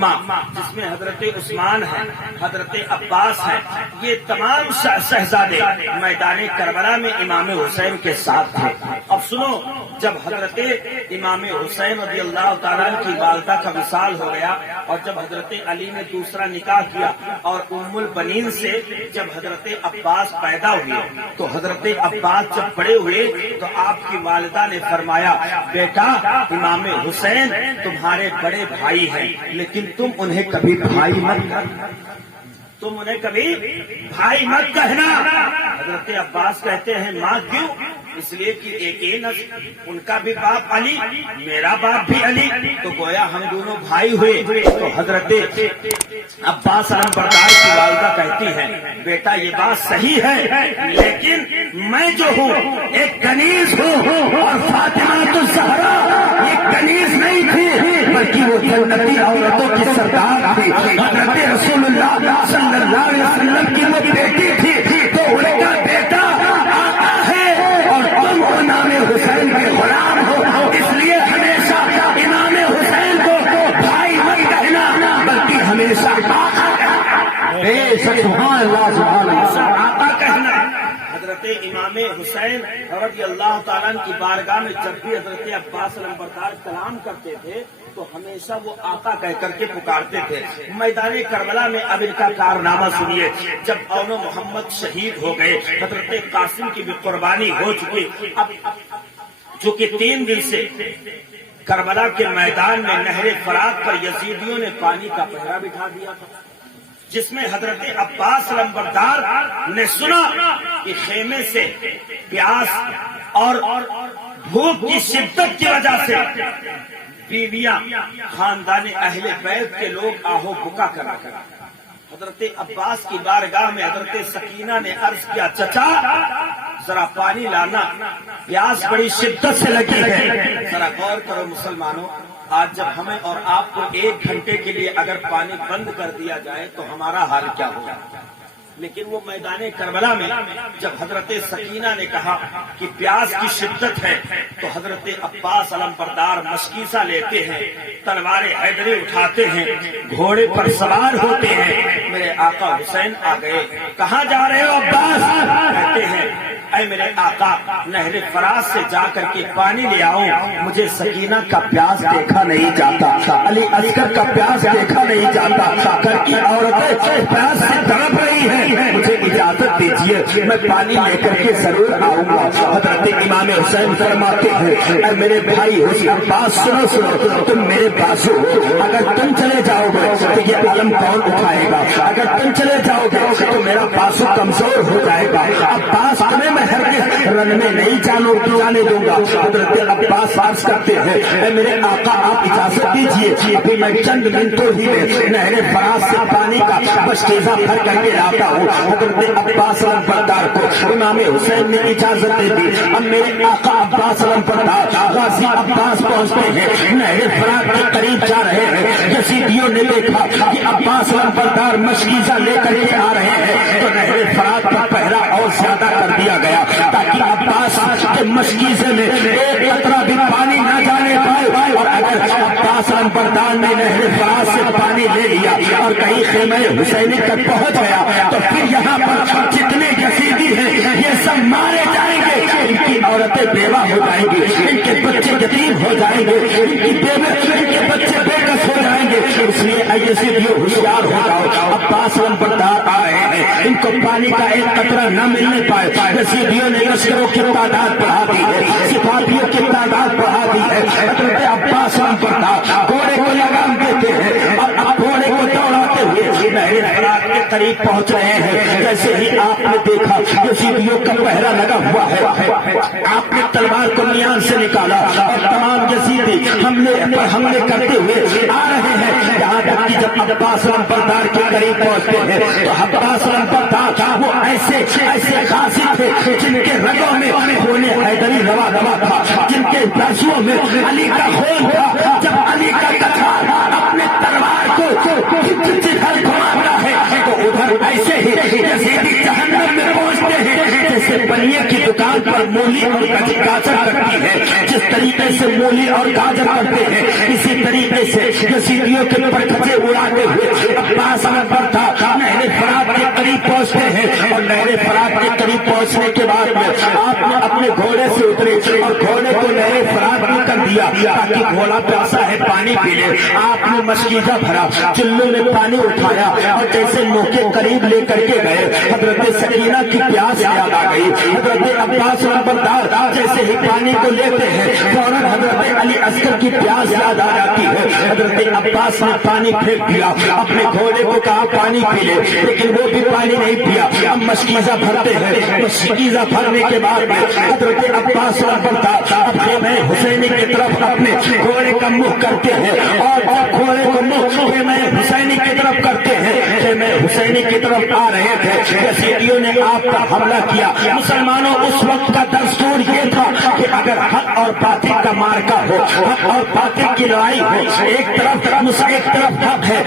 ماں, جس میں حضرت عثمان ہے, حضرت عباس ہے, یہ تمام شہزادے میدان کربلا میں امام حسین کے ساتھ تھے. اب سنو, جب حضرت امام حسین رضی اللہ تعالیٰ کی والدہ کا وصال ہو گیا اور جب حضرت علی نے دوسرا نکاح کیا اور ام البنین سے جب حضرت عباس پیدا ہوئے تو حضرت عباس جب بڑے ہوئے تو آپ کی والدہ نے فرمایا, بیٹا امام حسین تمہارے بڑے بھائی ہیں لیکن تم انہیں کبھی بھائی مت کہنا, تم انہیں کبھی بھائی مت کہنا. حضرت عباس کہتے ہیں ماں کیوں؟ اس لیے کہ ایک ہی نسل, ان کا بھی باپ علی, میرا باپ بھی علی, تو گویا ہم دونوں بھائی ہوئے. تو حضرت عباس علمبردار کی والدہ کہتی ہیں بیٹا یہ بات صحیح ہے, لیکن میں جو ہوں ایک کنیز ہوں, اور فاطمہ تو زہرا یہ کنیز نہیں تھی بلکہ وہ جنتی عورتوں کی سردار تھی. حضرت رسول اللہ صلی اللہ علیہ وسلم کی وہ بیٹی تھی, تو ان کا بیٹا آقا ہے اور تم امام حسین کے غلام ہو, اس لیے ہمیشہ امام حسین کو بھائی مت کہنا بلکہ ہمیشہ آقا کہنا. حضرت امام حسین رضی اللہ تعالیٰ کی بارگاہ میں جب بھی حضرت عباس علمبردار کلام کرتے تھے تو ہمیشہ وہ آقا کہہ کر کے پکارتے تھے. میدان کربلا میں اب ان کا کارنامہ سنیے. جب اون محمد شہید ہو گئے, حضرت قاسم کی بھی قربانی ہو چکی, اب جو کہ 3 دن سے کربلا کے میدان میں نہر فرات پر یزیدیوں نے پانی کا پہرا بٹھا دیا تھا, جس میں حضرت عباس علمبردار نے سنا کہ خیمے سے پیاس اور بھوک کی شدت کی وجہ سے بیویاں خاندان اہل بیت کے لوگ آہو بکا کرا کر حضرت عباس کی بارگاہ میں حضرت سکینہ نے عرض کیا, چچا ذرا پانی لانا, پیاس بڑی شدت سے لگی ہے. ذرا غور کرو مسلمانوں, آج جب ہمیں اور آپ کو 1 گھنٹے کے لیے اگر پانی بند کر دیا جائے تو ہمارا حال کیا ہوگا. لیکن وہ میدان کربلا میں جب حضرت سکینہ نے کہا کہ پیاس کی شدت ہے تو حضرت عباس علمبردار مشکیزہ لیتے ہیں, تلوار حیدری اٹھاتے ہیں, گھوڑے پر سوار ہوتے ہیں. میرے آقا حسین آ گئے. کہاں جا رہے ہو عباس؟ کہتے ہیں اے میرے آقا نہر فرات سے جا کر کے پانی لے آؤں, مجھے سکینہ کا پیاس دیکھا نہیں جاتا, علی اصغر کا پیاس دیکھا نہیں جاتا, گھر کی عورتیں پیاس سے تڑپ رہی ہیں, مجھے اجازت دیجیے میں پانی لے کر کے ضرور آؤں گا. حضرت امام حسین فرماتے ہیں اے میرے بھائی عباس سنو, تم میرے بازو ہو, اگر تم چلے جاؤ گے تو یہ علم کون اٹھائے گا, اگر تم چلے جاؤ گے تو میرا بازو کمزور ہو جائے گا. عباس تمہیں میں رن میں نہیں جانے دوں گا. حضرت عباس عرض کرتے ہیں اے میرے آقا آپ اجازت دیجیے, ابھی میں چند منٹوں ہی میں نہر فرات سے پانی کا مشکیزہ بھر کر کے لاتا ہوں۔ حضرت عباس علمبردار کو امام حسین نے اجازت دے دی۔ اب میرے آقا عباس علمبردار غازی عباس پہنچتے ہیں، نہر فرات کے قریب جا رہے ہیں۔ یزیدیوں نے دیکھا کہ عباس علمبردار مشکیزہ لے کر کے آ رہے ہیں تو نہر فرات کا پہرا اور زیادہ کر دیا گیا تاکہ عباس کے مشکیزے میں ایک قطرہ بھی پانی نہ جانے پائے، اور اگر عباس علمبردار نے نہر فرات سے پانی لے لیا اور کہیں خیمہ حسینی تک پہنچ گیا تو پھر یہاں پر جتنے یزیدی ہیں یہ سب مارے جائیں گے، ان کی عورتیں بیوہ ہو جائیں گی، ان کے بچے یتیم ہو جائیں گے، ان کے بچے بے کس ہو جائیں گے۔ اس لیے یزیدیوں ہوشیار ہو جاؤ، عباس علمبردار آ رہے ہیں، ان کو پانی کا ایک قطرہ نہ ملنے پائے۔ یزیدیوں نے لشکروں کی تعداد بڑھا دی ہے، سپاہیوں کی تعداد بڑھا دی ہے۔ حضرت عباس علمبردار گھوڑے کو لگام دیتے ہیں اور گھوڑے کو دوڑاتے ہوئے نہر فرات کے قریب پہنچ رہے ہیں۔ جیسے ہی آپ نے دیکھا یزیدیوں کا پہرا لگا ہوا ہے، آپ نے تلوار کو میان سے نکالا اور تمام یزیدی حملے کرتے ہوئے آ رہے ہیں، یہاں تک کہ جب عباس علمبردار کے قریب پہنچتے ہیں تو عباس علمبردار وہ ایسے غازی تھے جن کے رگوں میں خون حیدری روا تھا، جن کے پرسوں میں علی کا خون تھا۔ جب علی کا کتار اپنے تلوار کو جدھر گھماتا ہے تو ادھر ایسے ہی یزیدی جہنم میں پہنچتے ہیں جیسے پنیے کی دکان پر مولی اور گاجر کرتی ہے۔ جس طریقے سے مولی اور گاجر کرتے ہیں اسی طریقے سے یزیدیوں کے پرکھچے اڑاتے ہوئے عباس علمبردار نہر فرات کے قریب پہنچتے ہیں، اور نہر فرات کے قریب پہنچنے کے بعد میں آپ نے اپنے گھوڑے سے اترے اور گھوڑے کو نہر فرات میں کر دیا تاکہ گھوڑا پیاسا ہے پانی پی لے۔ آپ نے مشکیزہ بھرا، چلو میں پانی اٹھایا اور جیسے منہ کے قریب لے کر کے گئے حضرت سکینہ کی پیاس یاد آ گئی۔ حضرت عباس علمبردار جیسے ہی پانی کو لیتے ہیں فوراً حضرت علی اصغر کی پیاس یاد آ جاتی ہے۔ حضرت عباس نے پانی پھینک دیا، اپنے گھوڑے کو کہا پانی پی لے، لیکن وہ بھی پانی نہیں پیا۔ اب مشکیزہ بھرتے ہیں، مشکیزہ بھرنے کے بعد حضرت عباس علمبردار اب خیمہ حسینی کی طرف اپنے گھوڑے کا منہ کرتے ہیں اور گھوڑے کو منہ خیمہ حسینی کی طرف کرتے ہیں۔ خیمہ حسینی کی طرف آ رہے تھے، یزیدیوں نے آپ کا حملہ کیا۔ مسلمانوں اس وقت کا دستور یہ تھا کہ اگر حق اور باطل کا مارکا ہو، حق اور باطل کی لڑائی ہو، ایک طرف حق ہے،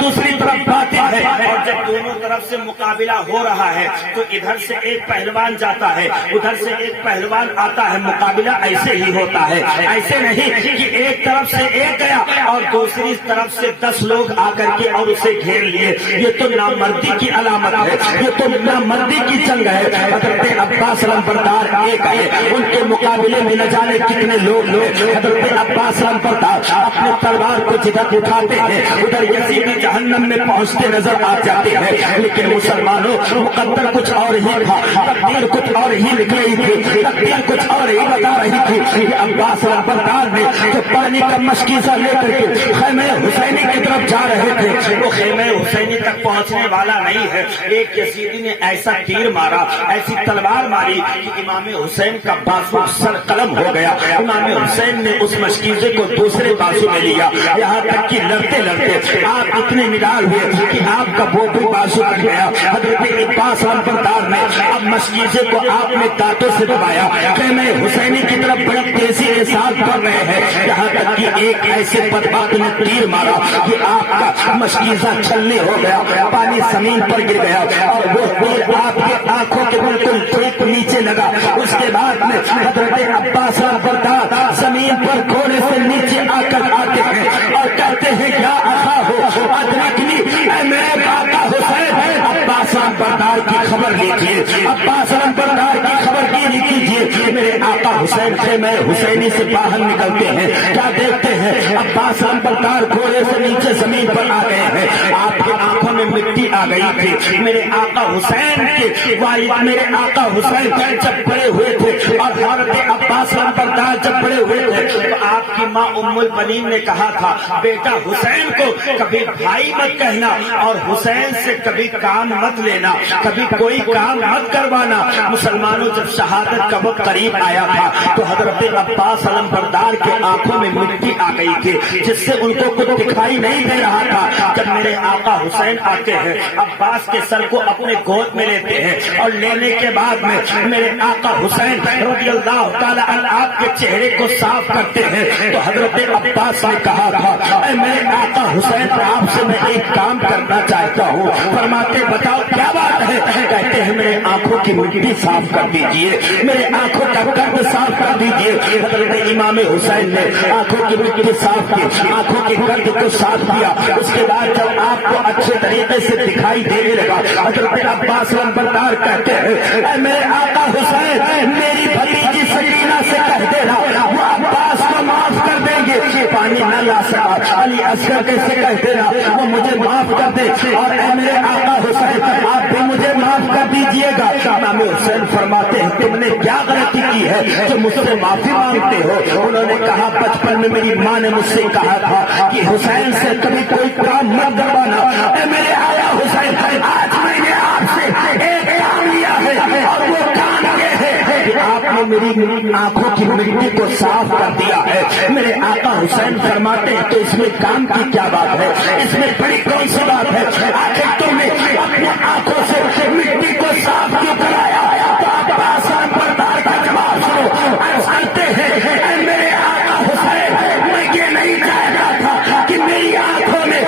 دوسری طرف باطل ہے، اور جب دونوں طرف سے مقابلہ ہو رہا ہے تو ادھر سے ایک پہلوان جاتا ہے، ادھر سے ایک پہلوان آتا ہے، مقابلہ ایسے ہی ہوتا ہے۔ ایسے نہیں کہ ایک طرف سے ایک گیا اور دوسری طرف سے 10 لوگ آ کر کے اور اسے گھیر لیے، یہ تو نامردی کی علامت ہے، یہ تو نامردی کی جنگ ہے۔ حضرت عباس علمبردار ایک آئے، ان کے مقابلے میں نہ جانے کتنے لوگ حضرت عباس علمبردار اپنے تلوار کو جدھر اٹھاتے ہیں ادھر یزیدی جہنم میں پہنچتے نظر آ جاتے ہیں۔ لیکن مسلمانوں مقدر کچھ اور ہی تھا، تقدیر کچھ اور ہی لکھ رہی تھی، تقدیر کچھ اور ہی بتا رہی تھی کہ عباس علمبردار نے جو پانی کا مشکیزہ لے کر کے خیمہ حسینی کی طرف جا رہے تھے وہ خیمہ حسینی تک پہنچنے والا نہیں ہے۔ ایک یزیدی نے ایسا تیر مارا، ایسی تلوار ماری کہ امام حسین کا بازو سر قلم ہو گیا۔ امام حسین نے اس مشکیزے کو دوسرے بازو میں لیا، یہاں تک کہ لڑتے لڑتے آپ اتنے نڈال ہوئے کہ آپ کا وہ بھی بازو کٹ گیا۔ حضرت عباس علمبردار نے اب مشکیزے کو آپ نے دانتوں سے دبایا، خیمہ حسینی کی طرف بڑی تیزی کے ساتھ بڑھ رہے ہیں، یہاں تک کہ ایک ایسے بدبخت نے تیر مارا کہ آپ کا مشکیزہ چھلنی ہو گیا، پانی زمین پر گر گیا اور وہ تیر آپ کے آنکھوں کے بالکل ٹھیک نیچے لگا۔ اس کے بعد میں حضرت عباس علمبردار زمین پر گھوڑے سے نیچے آ کر آتے ہیں اور کہتے ہیں کیا آخا ہو ادرکنی، اے میرے آقا حسین۔ عباس علمبردار کی خبر لیجیے، عباس علمبردار کی خبر یہ کیجیے، میرے آقا حسین خیمہ حسینی سے باہر نکلتے ہیں، کیا دیکھتے ہیں عباس علمبردار گھوڑے سے نیچے زمین پر آ گئے ہیں، آپ کی آنکھوں میں مٹی آ گئی تھی۔ میرے آقا حسین کے والد میرے آقا حسین جب بڑے ہوئے تھے اور حضرت عباس علمبردار جب بڑے ہوئے تھے تو آپ کی ماں ام البنین نے کہا تھا بیٹا حسین کو کبھی بھائی مت کہنا اور حسین سے کبھی کام مت لینا، کبھی کوئی کام مت کروانا۔ مسلمانوں جب شہادت کا وقت قریب آیا تھا تو حضرت عباس علمبردار کے آنکھوں میں مٹی آ گئی تھی جس سے ان کو کچھ دکھائی نہیں دے رہا تھا۔ جب میرے آقا حسین آتے ہیں ہیں, عباس کے سر کو اپنے گود میں لیتے ہیں اور لینے کے بعد میں میرے آقا حسین رضی اللہ تعالی عنہ آپ کے چہرے کو صاف کرتے ہیں. تو حضرت عباس نے کہا تھا اے میرے آقا حسین آپ سے میں ایک کام کرنا چاہتا ہوں. فرماتے بتاؤ کیا بات ہے؟ کہتے ہیں میرے آنکھوں کی مٹی صاف کر دیجئے, میرے آنکھوں کا قرض صاف کر دیجئے. حضرت امام حسین نے آنکھوں کی مٹی صاف کی, آنکھوں کے قرض کو صاف کیا. اس کے بعد جب آپ کو اچھے طریقے سے دکھائی دینے لگا, حضرت عباس لمبردار کہتے ہیں اے میرے آقا حسین میری بھتیجی سکینہ سے کہہ دینا وہ عباس کو معاف کر دیں گے. پانی نہ لا سکا علی اصغر کیسے کہہ دینا وہ مجھے معاف کر دے, اور اے میرے آقا حسین آپ بھی مجھے معاف کر دیجئے گا. امام حسین فرماتے ہیں تم نے کیا غلطی کی ہے جو مجھ سے معافی مانگتے ہو؟ انہوں نے کہا بچپن میں میری ماں نے مجھ سے کہا تھا کہ حسین سے کبھی کوئی کام مت کروانا. اے میرے آقا حسین آج میں نے آپ سے ایک کام لیا ہے اور وہ کام یہ ہے کہ آپ نے میری آنکھوں کی مٹی کو صاف کر دیا ہے. میرے آقا حسین فرماتے ہیں تو اس میں کام کی کیا بات ہے, اس میں بڑی کون سی بات ہے؟ آخر تم نے اپنی آنکھوں سے مٹی کو صاف کیوں کرایا؟ تو آپ آسان بردار کا جواب سنو. کرتے ہیں اے میرے آقا حسین میں یہ نہیں چاہتا تھا کہ میری آنکھوں میں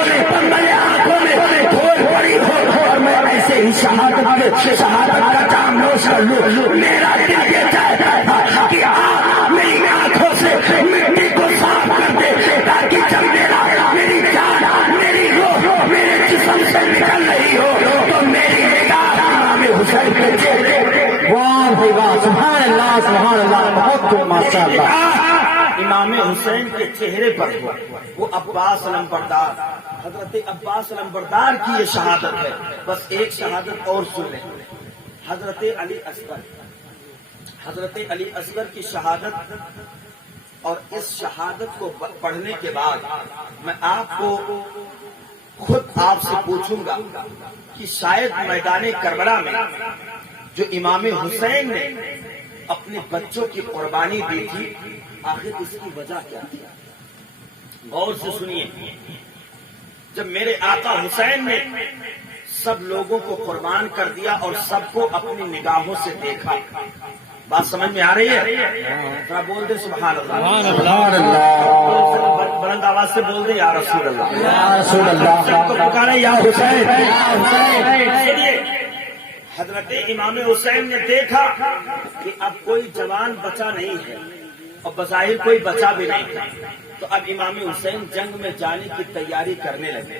میرے آنکھوں میں دھول پڑی ہو اور میں ایسے ہی شہادت کا جام نوش کر لوں. میرا دل یہ چاہتا تھا کہ آپ میری آنکھوں سے مٹی کو صاف کر دے تاکہ جب میری جان میری روح میرے جسم سے نکل رہی ہو تو میری نگاہ امام حسین کے چہرے. واہ بھائی واہ, سبحان اللہ سبحان اللہ, بہت خوب ماشاء اللہ. امام حسین کے چہرے پر وہ عباس لمبردار, حضرت عباس لمبردار کی یہ شہادت ہے. بس ایک شہادت اور سن لیں, حضرت علی اصغر, حضرت علی اصغر کی شہادت. اور اس شہادت کو پڑھنے کے بعد میں آپ کو خود آپ سے پوچھوں گا کہ شاید میدان کربلا میں جو امام حسین نے اپنے بچوں کی قربانی دی تھی آخر اس کی وجہ کیا تھی؟ غور سے سنیے. جب میرے آقا حسین نے سب لوگوں کو قربان کر دیا اور سب کو اپنی نگاہوں سے دیکھا, بات سمجھ میں آ رہی ہے؟ ذرا بول دے سبحان اللہ, بلند آواز سے بول دے یا رسول اللہ, یا رسول اللہ, سب کو پکارے یا حسین. حضرت امام حسین نے دیکھا کہ اب کوئی جوان بچا نہیں ہے اور بظاہر کوئی بچا بھی نہیں تھا, تو اب امام حسین جنگ میں جانے کی تیاری کرنے لگے,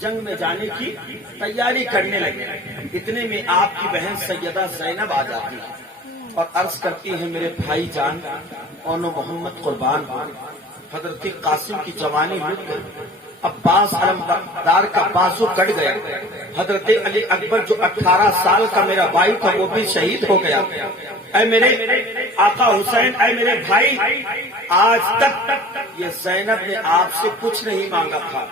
جنگ میں جانے کی تیاری کرنے لگے. اتنے میں آپ کی بہن سیدہ زینب آ جاتی ہے اور عرض کرتی ہے میرے بھائی جان اون محمد قربان ہو, حضرت قاسم کی جوانی مٹ گئی, عباس علمبردار کا بازو کٹ گیا, حضرت علی اکبر جو 18 سال کا میرا بھائی تھا وہ بھی شہید ہو گیا. اے میرے آقا حسین, اے میرے بھائی, آج تک یہ زینب نے آپ سے کچھ نہیں مانگا تھا,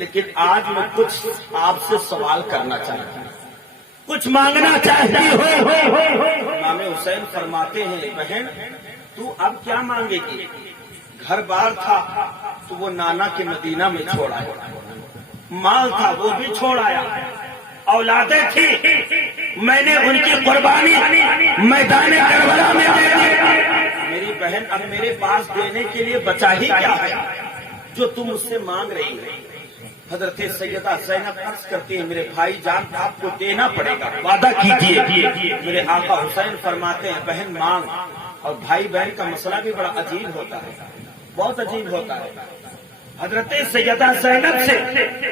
لیکن آج میں کچھ آپ سے سوال کرنا چاہتا ہوں, کچھ مانگنا چاہتی ہو. امام حسین فرماتے ہیں بہن تو اب کیا مانگے گی؟ گھر بار تھا تو وہ نانا کے مدینہ میں چھوڑ آیا, مال تھا وہ بھی چھوڑ آیا, اولادیں تھی میں نے ان کی قربانی میدان کربلا میں دے دی. میری بہن اب میرے پاس دینے کے لیے بچا ہی کیا ہے جو تم اس سے مانگ رہی ہے؟ حضرت سیدہ زینب عرض کرتی ہے میرے بھائی جان آپ کو دینا پڑے گا, وعدہ کیجیے. میرے آقا حسین فرماتے ہیں بہن مانگ. اور بھائی بہن کا مسئلہ بھی بڑا عجیب ہوتا ہے, بہت عجیب ہوتا ہے. حضرت سیدہ زینب سے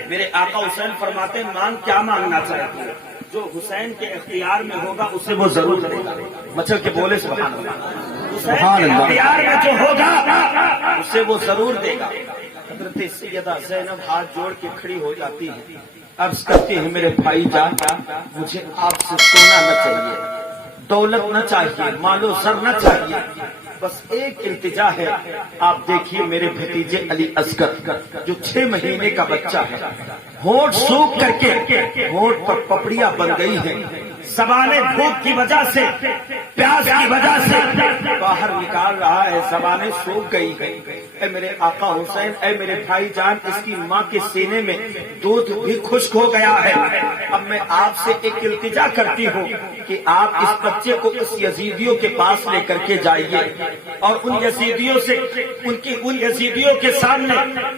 میرے آقا حسین فرماتے ہیں مانگ, کیا مانگنا چاہتی ہے؟ جو حسین کے اختیار میں ہوگا اسے وہ ضرور دے گا. مچل کے بولے سبحان اللہ, حسین کے اختیار میں جو ہوگا اسے وہ ضرور دے گا. حضرت سیدہ زینب ہاتھ جوڑ کے کھڑی ہو جاتی ہے, عرض کرتی ہے میرے بھائی جان مجھے آپ سے سونا نہ چاہیے, دولت نہ چاہیے, مال و زر نہ چاہیے, بس ایک التجا ہے. آپ دیکھیے میرے بھتیجے علی اصغر جو 6 مہینے کا بچہ ہے, ہونٹ سوکھ کر کے ہونٹ پر پپڑیاں بن گئی ہیں, زبانیں بھوک کی وجہ سے، پیاس کی وجہ سے باہر نکال رہا ہے، زبانیں سوکھ گئی ہے۔ اے میرے آقا حسین، اے میرے بھائی جان، اس کی ماں کے سینے میں دودھ بھی خشک ہو گیا ہے۔ اب میں آپ سے ایک التجا کرتی ہوں کہ آپ اس بچے کو اس یزیدیوں کے پاس لے کر کے جائیے اور ان یزیدیوں کے سامنے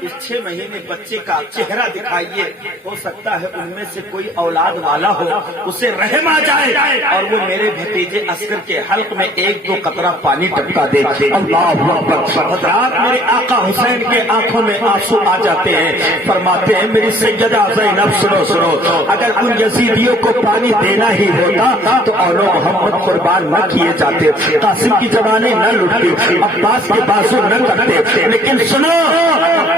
اس 6 مہینے بچے کا چہرہ دکھائیے، ہو سکتا ہے ان میں سے کوئی اولاد والا ہو، اسے رحم آ جائے اور وہ میرے بھتیجے عسکر کے حلق میں 1-2 قطرہ پانی ٹپکا دیکھے۔ اللہ اکبر! حضرات، میرے آقا حسین کے آنکھوں میں آنسو آ جاتے ہیں، فرماتے ہیں میری سیدہ زینب سنو، اگر ان یزیدیوں کو پانی دینا ہی ہوتا تو اولو محمد قربان نہ کیے جاتے، قاسم کی جوانیں نہ لٹتی، عباس کے بازو نہ کرتے، لیکن سنو،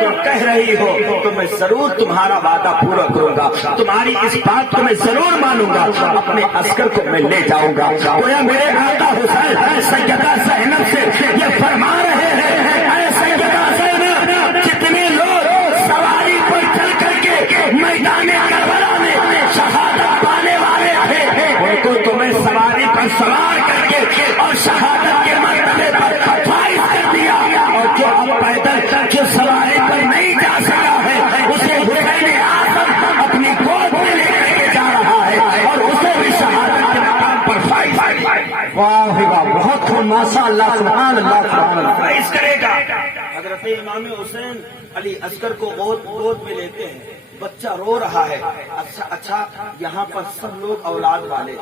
تم کہہ رہی ہو تو میں ضرور تمہارا وعدہ پورا کروں گا، تمہاری اس بات کو میں ضرور مانوں گا، اپنے عسکر کو میں لے جاؤں گا۔ گویا میرے آقا حسین سیدہ زینب سے یہ فرما رہے ہیں، اے سیدہ زینب، جتنے لوگ سواری پر چل کر کے میدان کربلا میں شہادت پانے والے تھے، ان کو تمہیں سواری پر سوار کر کے اور شہادت کے مرتبے پر فائز کر دیا، اور جو اب پیدل جو سواری پر نہیں جا سکا ہے اسے حسین اعظم اپنی گود میں لے کر کے جا رہا ہے اور اسے بھی شہادت کے مقام پر فائز واہ واہ! بہت خوب، ماشاء اللہ، سبحان اللہ، سبحان اللہ۔ فائز کرے گا۔ حضرت امام حسین علی اصغر کو گود میں لیتے ہیں، بچہ رو رہا ہے۔ اچھا یہاں پر سب لوگ اولاد والے،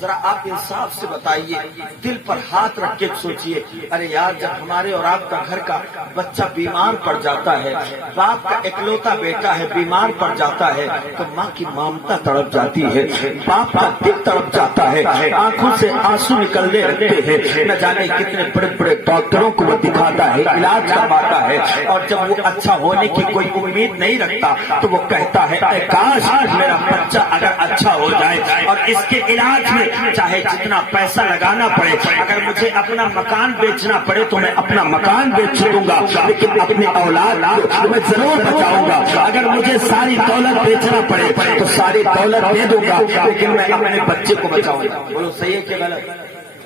ذرا آپ انصاف سے بتائیے، دل پر ہاتھ رکھ کے سوچئے، ارے یار جب ہمارے اور آپ کا گھر کا بچہ بیمار پڑ جاتا ہے، باپ کا اکلوتا بیٹا ہے بیمار پڑ جاتا ہے تو ماں کی ممتا تڑپ جاتی ہے، باپ کا دل تڑپ جاتا ہے، آنکھوں سے آنسو نکلنے لگتے ہیں۔ نہ جانے کتنے بڑے بڑے ڈاکٹروں کو وہ دکھاتا ہے، علاج کرواتا ہے، اور جب وہ اچھا ہونے کی کوئی امید نہیں رکھتا تو وہ کہتا ہے اے کاش میرا بچہ اگر اچھا ہو جائے اور اس کے علاج میں چاہے جتنا پیسہ لگانا پڑے، اگر مجھے اپنا مکان بیچنا پڑے تو میں اپنا مکان بیچ دوں گا، لیکن اپنی اولاد کو میں ضرور بچاؤں گا، اگر مجھے ساری دولت بیچنا پڑے تو ساری دولت دے دوں گا، لیکن میں اپنے بچے کو بچاؤں گا۔ بولو صحیح ہے کہ غلط؟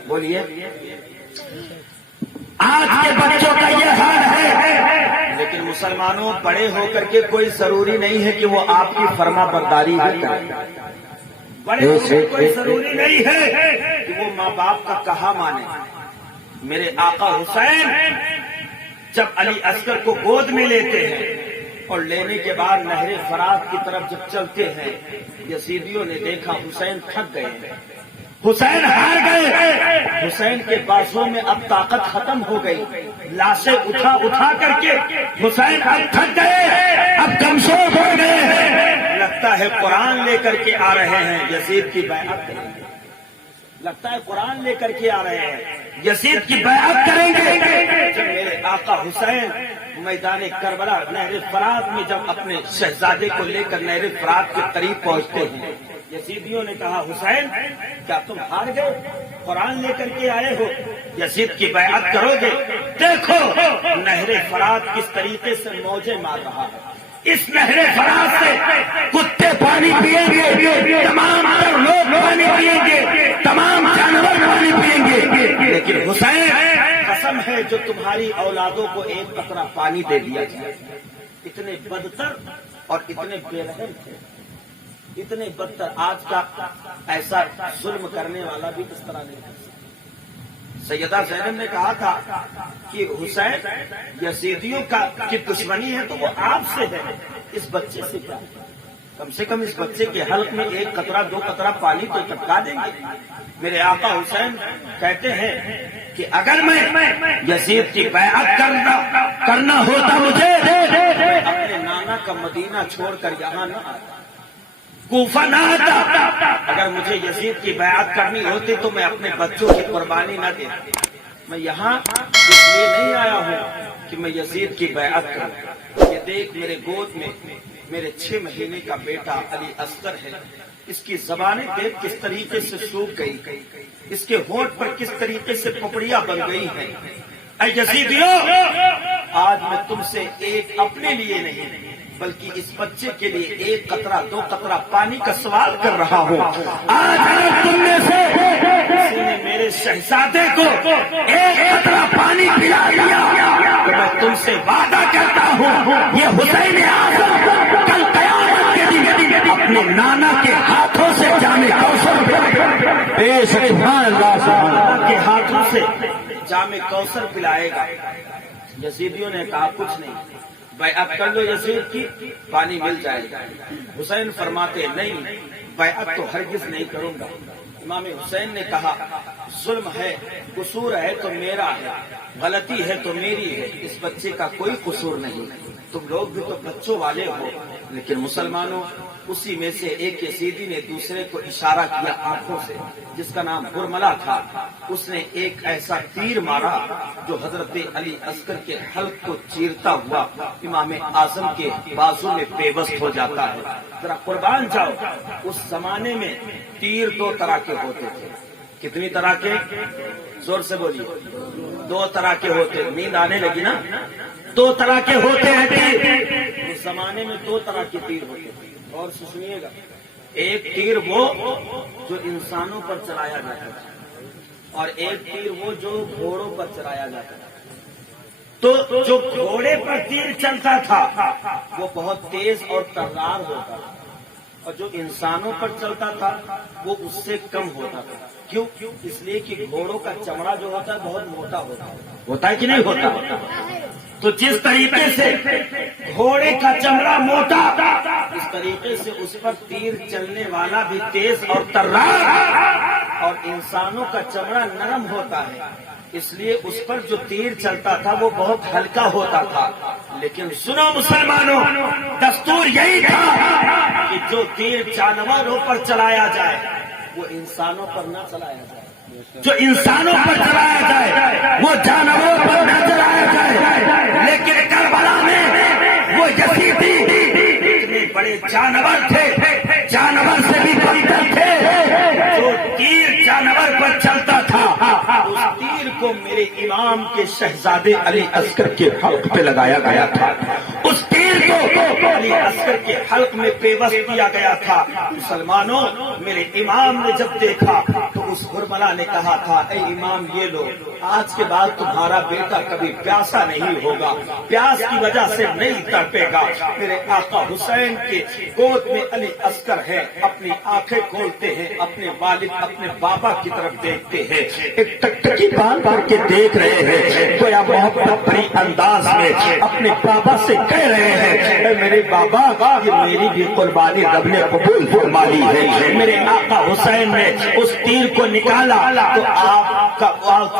بولیے۔ آج کے بچوں کا یہ حال ہے، لیکن مسلمانوں بڑے ہو کر کے کوئی ضروری نہیں ہے کہ وہ آپ کی فرما برداری ہی کریں، بڑے ہو کر کوئی ضروری نہیں ہے کہ وہ ماں باپ کا کہا مانے۔ میرے آقا حسین جب علی اصغر کو گود میں لیتے ہیں اور لینے کے بعد نہر فرات کی طرف جب چلتے ہیں، یزیدیوں نے دیکھا حسین تھک گئے ہیں، حسین ہار گئے، حسین کے بازوں میں اب طاقت ختم ہو گئی، لاشیں اٹھا کر کے حسین اب تھک گئے، اب کمزور ہو گئے ہیں، لگتا ہے قرآن لے کر کے آ رہے ہیں یزید کی بیعت کریں گے، لگتا ہے قرآن لے کر کے آ رہے ہیں یزید کی بیعت کریں گے۔ جب میرے آقا حسین میدان کربلا نہر فرات میں جب اپنے شہزادے کو لے کر نہر فرات کے قریب پہنچتے ہیں، یزیدیوں نے کہا حسین کیا تم ہار گئے؟ قرآن لے کر کے آئے ہو، یزید کی بیعت کرو گے؟ دیکھو نہر فرات کس طریقے سے موجیں مار رہا ہے، اس نہر فرات سے کتے پانی پیئیں گے، تمام لوگ پانی پیئیں گے، تمام جانور پانی پیئیں گے، لیکن حسین قسم ہے جو تمہاری اولادوں کو 1 قطرہ پانی دے دیا جائے۔ اتنے بدتر اور اتنے بے رحم تھے، اتنے بدتر۔ آج کا ایسا ظلم کرنے والا بھی اس طرح نہیں کر سکتا۔ سیدہ زینب نے کہا تھا کہ حسین یزیدیوں کی دشمنی ہے تو وہ آپ سے ہے، اس بچے سے کیا، کم سے کم اس بچے کے حلق میں 1 قطرہ 2 قطرہ پانی تو ٹپکا دیں گے۔ میرے آقا حسین کہتے ہیں کہ اگر میں یزید کی بیعت کرنا ہوتا مجھے، اپنے نانا کا مدینہ چھوڑ کر یہاں نہ آتا، کوفہ نہ آتا، اگر مجھے یزید کی بیعت کرنی ہوتی تو میں اپنے بچوں کی قربانی نہ دیتا۔ میں یہاں اس لیے نہیں آیا ہوں کہ میں یزید کی بیعت کروں۔ یہ دیکھ میرے گود میں میرے 6 مہینے کا بیٹا علی اصغر ہے، اس کی زبانیں دیکھ کس طریقے سے سوکھ گئی، اس کے ہونٹ پر کس طریقے سے پپڑیاں بن گئی ہیں۔ اے یزیدیوں، آج میں تم سے ایک اپنے لیے نہیں بلکہ اس بچے کے لیے 1 قطرہ 2 قطرہ پانی کا سوال کر رہا ہوں۔ آج اگر تم میں سے کسی نے میرے شہزادے کو 1 قطرہ پانی پلا دیا تو میں تم سے وعدہ کرتا ہوں یہ حسین اعظم کل قیامت کے دن اپنے نانا کے ہاتھوں سے جامع کوثر کے ہاتھوں سے جامع کوثر پلائے گا۔ یزیدیوں نے کہا کچھ نہیں، بیعت کر لو یزید کی، پانی مل جائے گا۔ حسین فرماتے نہیں، بیعت تو ہرگز نہیں کروں گا۔ امام حسین نے کہا ظلم ہے، قصور ہے تو میرا ہے، غلطی ہے تو میری ہے، اس بچے کا کوئی قصور نہیں، تم لوگ بھی تو بچوں والے ہو۔ لیکن مسلمانوں، اسی میں سے ایک یزیدی نے دوسرے کو اشارہ کیا آنکھوں سے، جس کا نام برملا تھا۔ اس نے ایک ایسا تیر مارا جو حضرت علی اصغر کے حلق کو چیرتا ہوا امام اعظم کے بازو میں پیوست ہو جاتا ہے۔ ذرا قربان جاؤ، اس زمانے میں تیر 2 طرح کے ہوتے تھے۔ کتنی طرح کے؟ زور سے بولیے۔ 2 طرح کے ہوتے، نیند آنے لگی نا؟ 2 طرح کے ہوتے ہیں تیر۔ اس زمانے میں 2 طرح کے تیر ہوتے تھے، اور سنیے گا۔ ایک تیر وہ جو انسانوں پر چلایا جاتا تھا، اور ایک تیر وہ جو گھوڑوں پر چلایا جاتا تھا۔ تو جو گھوڑے پر تیر چلتا تھا وہ بہت تیز اور ترار ہوتا تھا، اور جو انسانوں پر چلتا تھا وہ اس سے کم ہوتا تھا۔ کیوں؟ اس لیے کہ گھوڑوں کا چمڑا جو ہوتا ہے بہت موٹا ہوتا ہے کہ نہیں ہوتا؟ تو جس طریقے سے گھوڑے کا چمڑا موٹا، اس طریقے سے اس پر تیر چلنے والا بھی تیز اور ترار، اور انسانوں کا چمڑا نرم ہوتا ہے، اس لیے اس پر جو تیر چلتا تھا وہ بہت ہلکا ہوتا تھا۔ لیکن سنو مسلمانوں، دستور یہی تھا کہ جو تیر جانوروں پر چلایا جائے وہ انسانوں پر نہ چلایا جائے، جو انسانوں پر چلایا جائے وہ جانوروں پر نہ چلایا جائے۔ لیکن کربلا میں وہ یزیدی اتنے بڑے جانور تھے، جانور سے بھی بدتر تھے، جو تیر جانور پر چلتا تھا اس تیر کو میرے امام کے شہزادے علی اصغر کے حلق پہ لگایا گیا تھا، اس تیر کو علی اصغر کے حلق میں پیوست کیا گیا تھا۔ مسلمانوں، میرے امام نے جب دیکھا تو اس برملا نے کہا تھا اے امام یہ لو، آج کے بعد تمہارا بیٹا کبھی پیاسا نہیں ہوگا، پیاس کی وجہ سے نہیں تڑپے گا۔ میرے آقا حسین کے گود میں علی اصغر ہے، اپنی آنکھیں کھولتے ہیں، اپنے والد اپنے بابا کی طرف دیکھتے ہیں، ایک ٹکٹکی باندھ کر کے دیکھ رہے ہیں، گویا محبت بھری انداز میں اپنے بابا سے کہہ رہے ہیں اے میرے بابا، یہ میری بھی قربانی رب نے قبول فرما لی ہے۔ میرے آقا حسین نے اس تیر کو نکالا تو آپ کا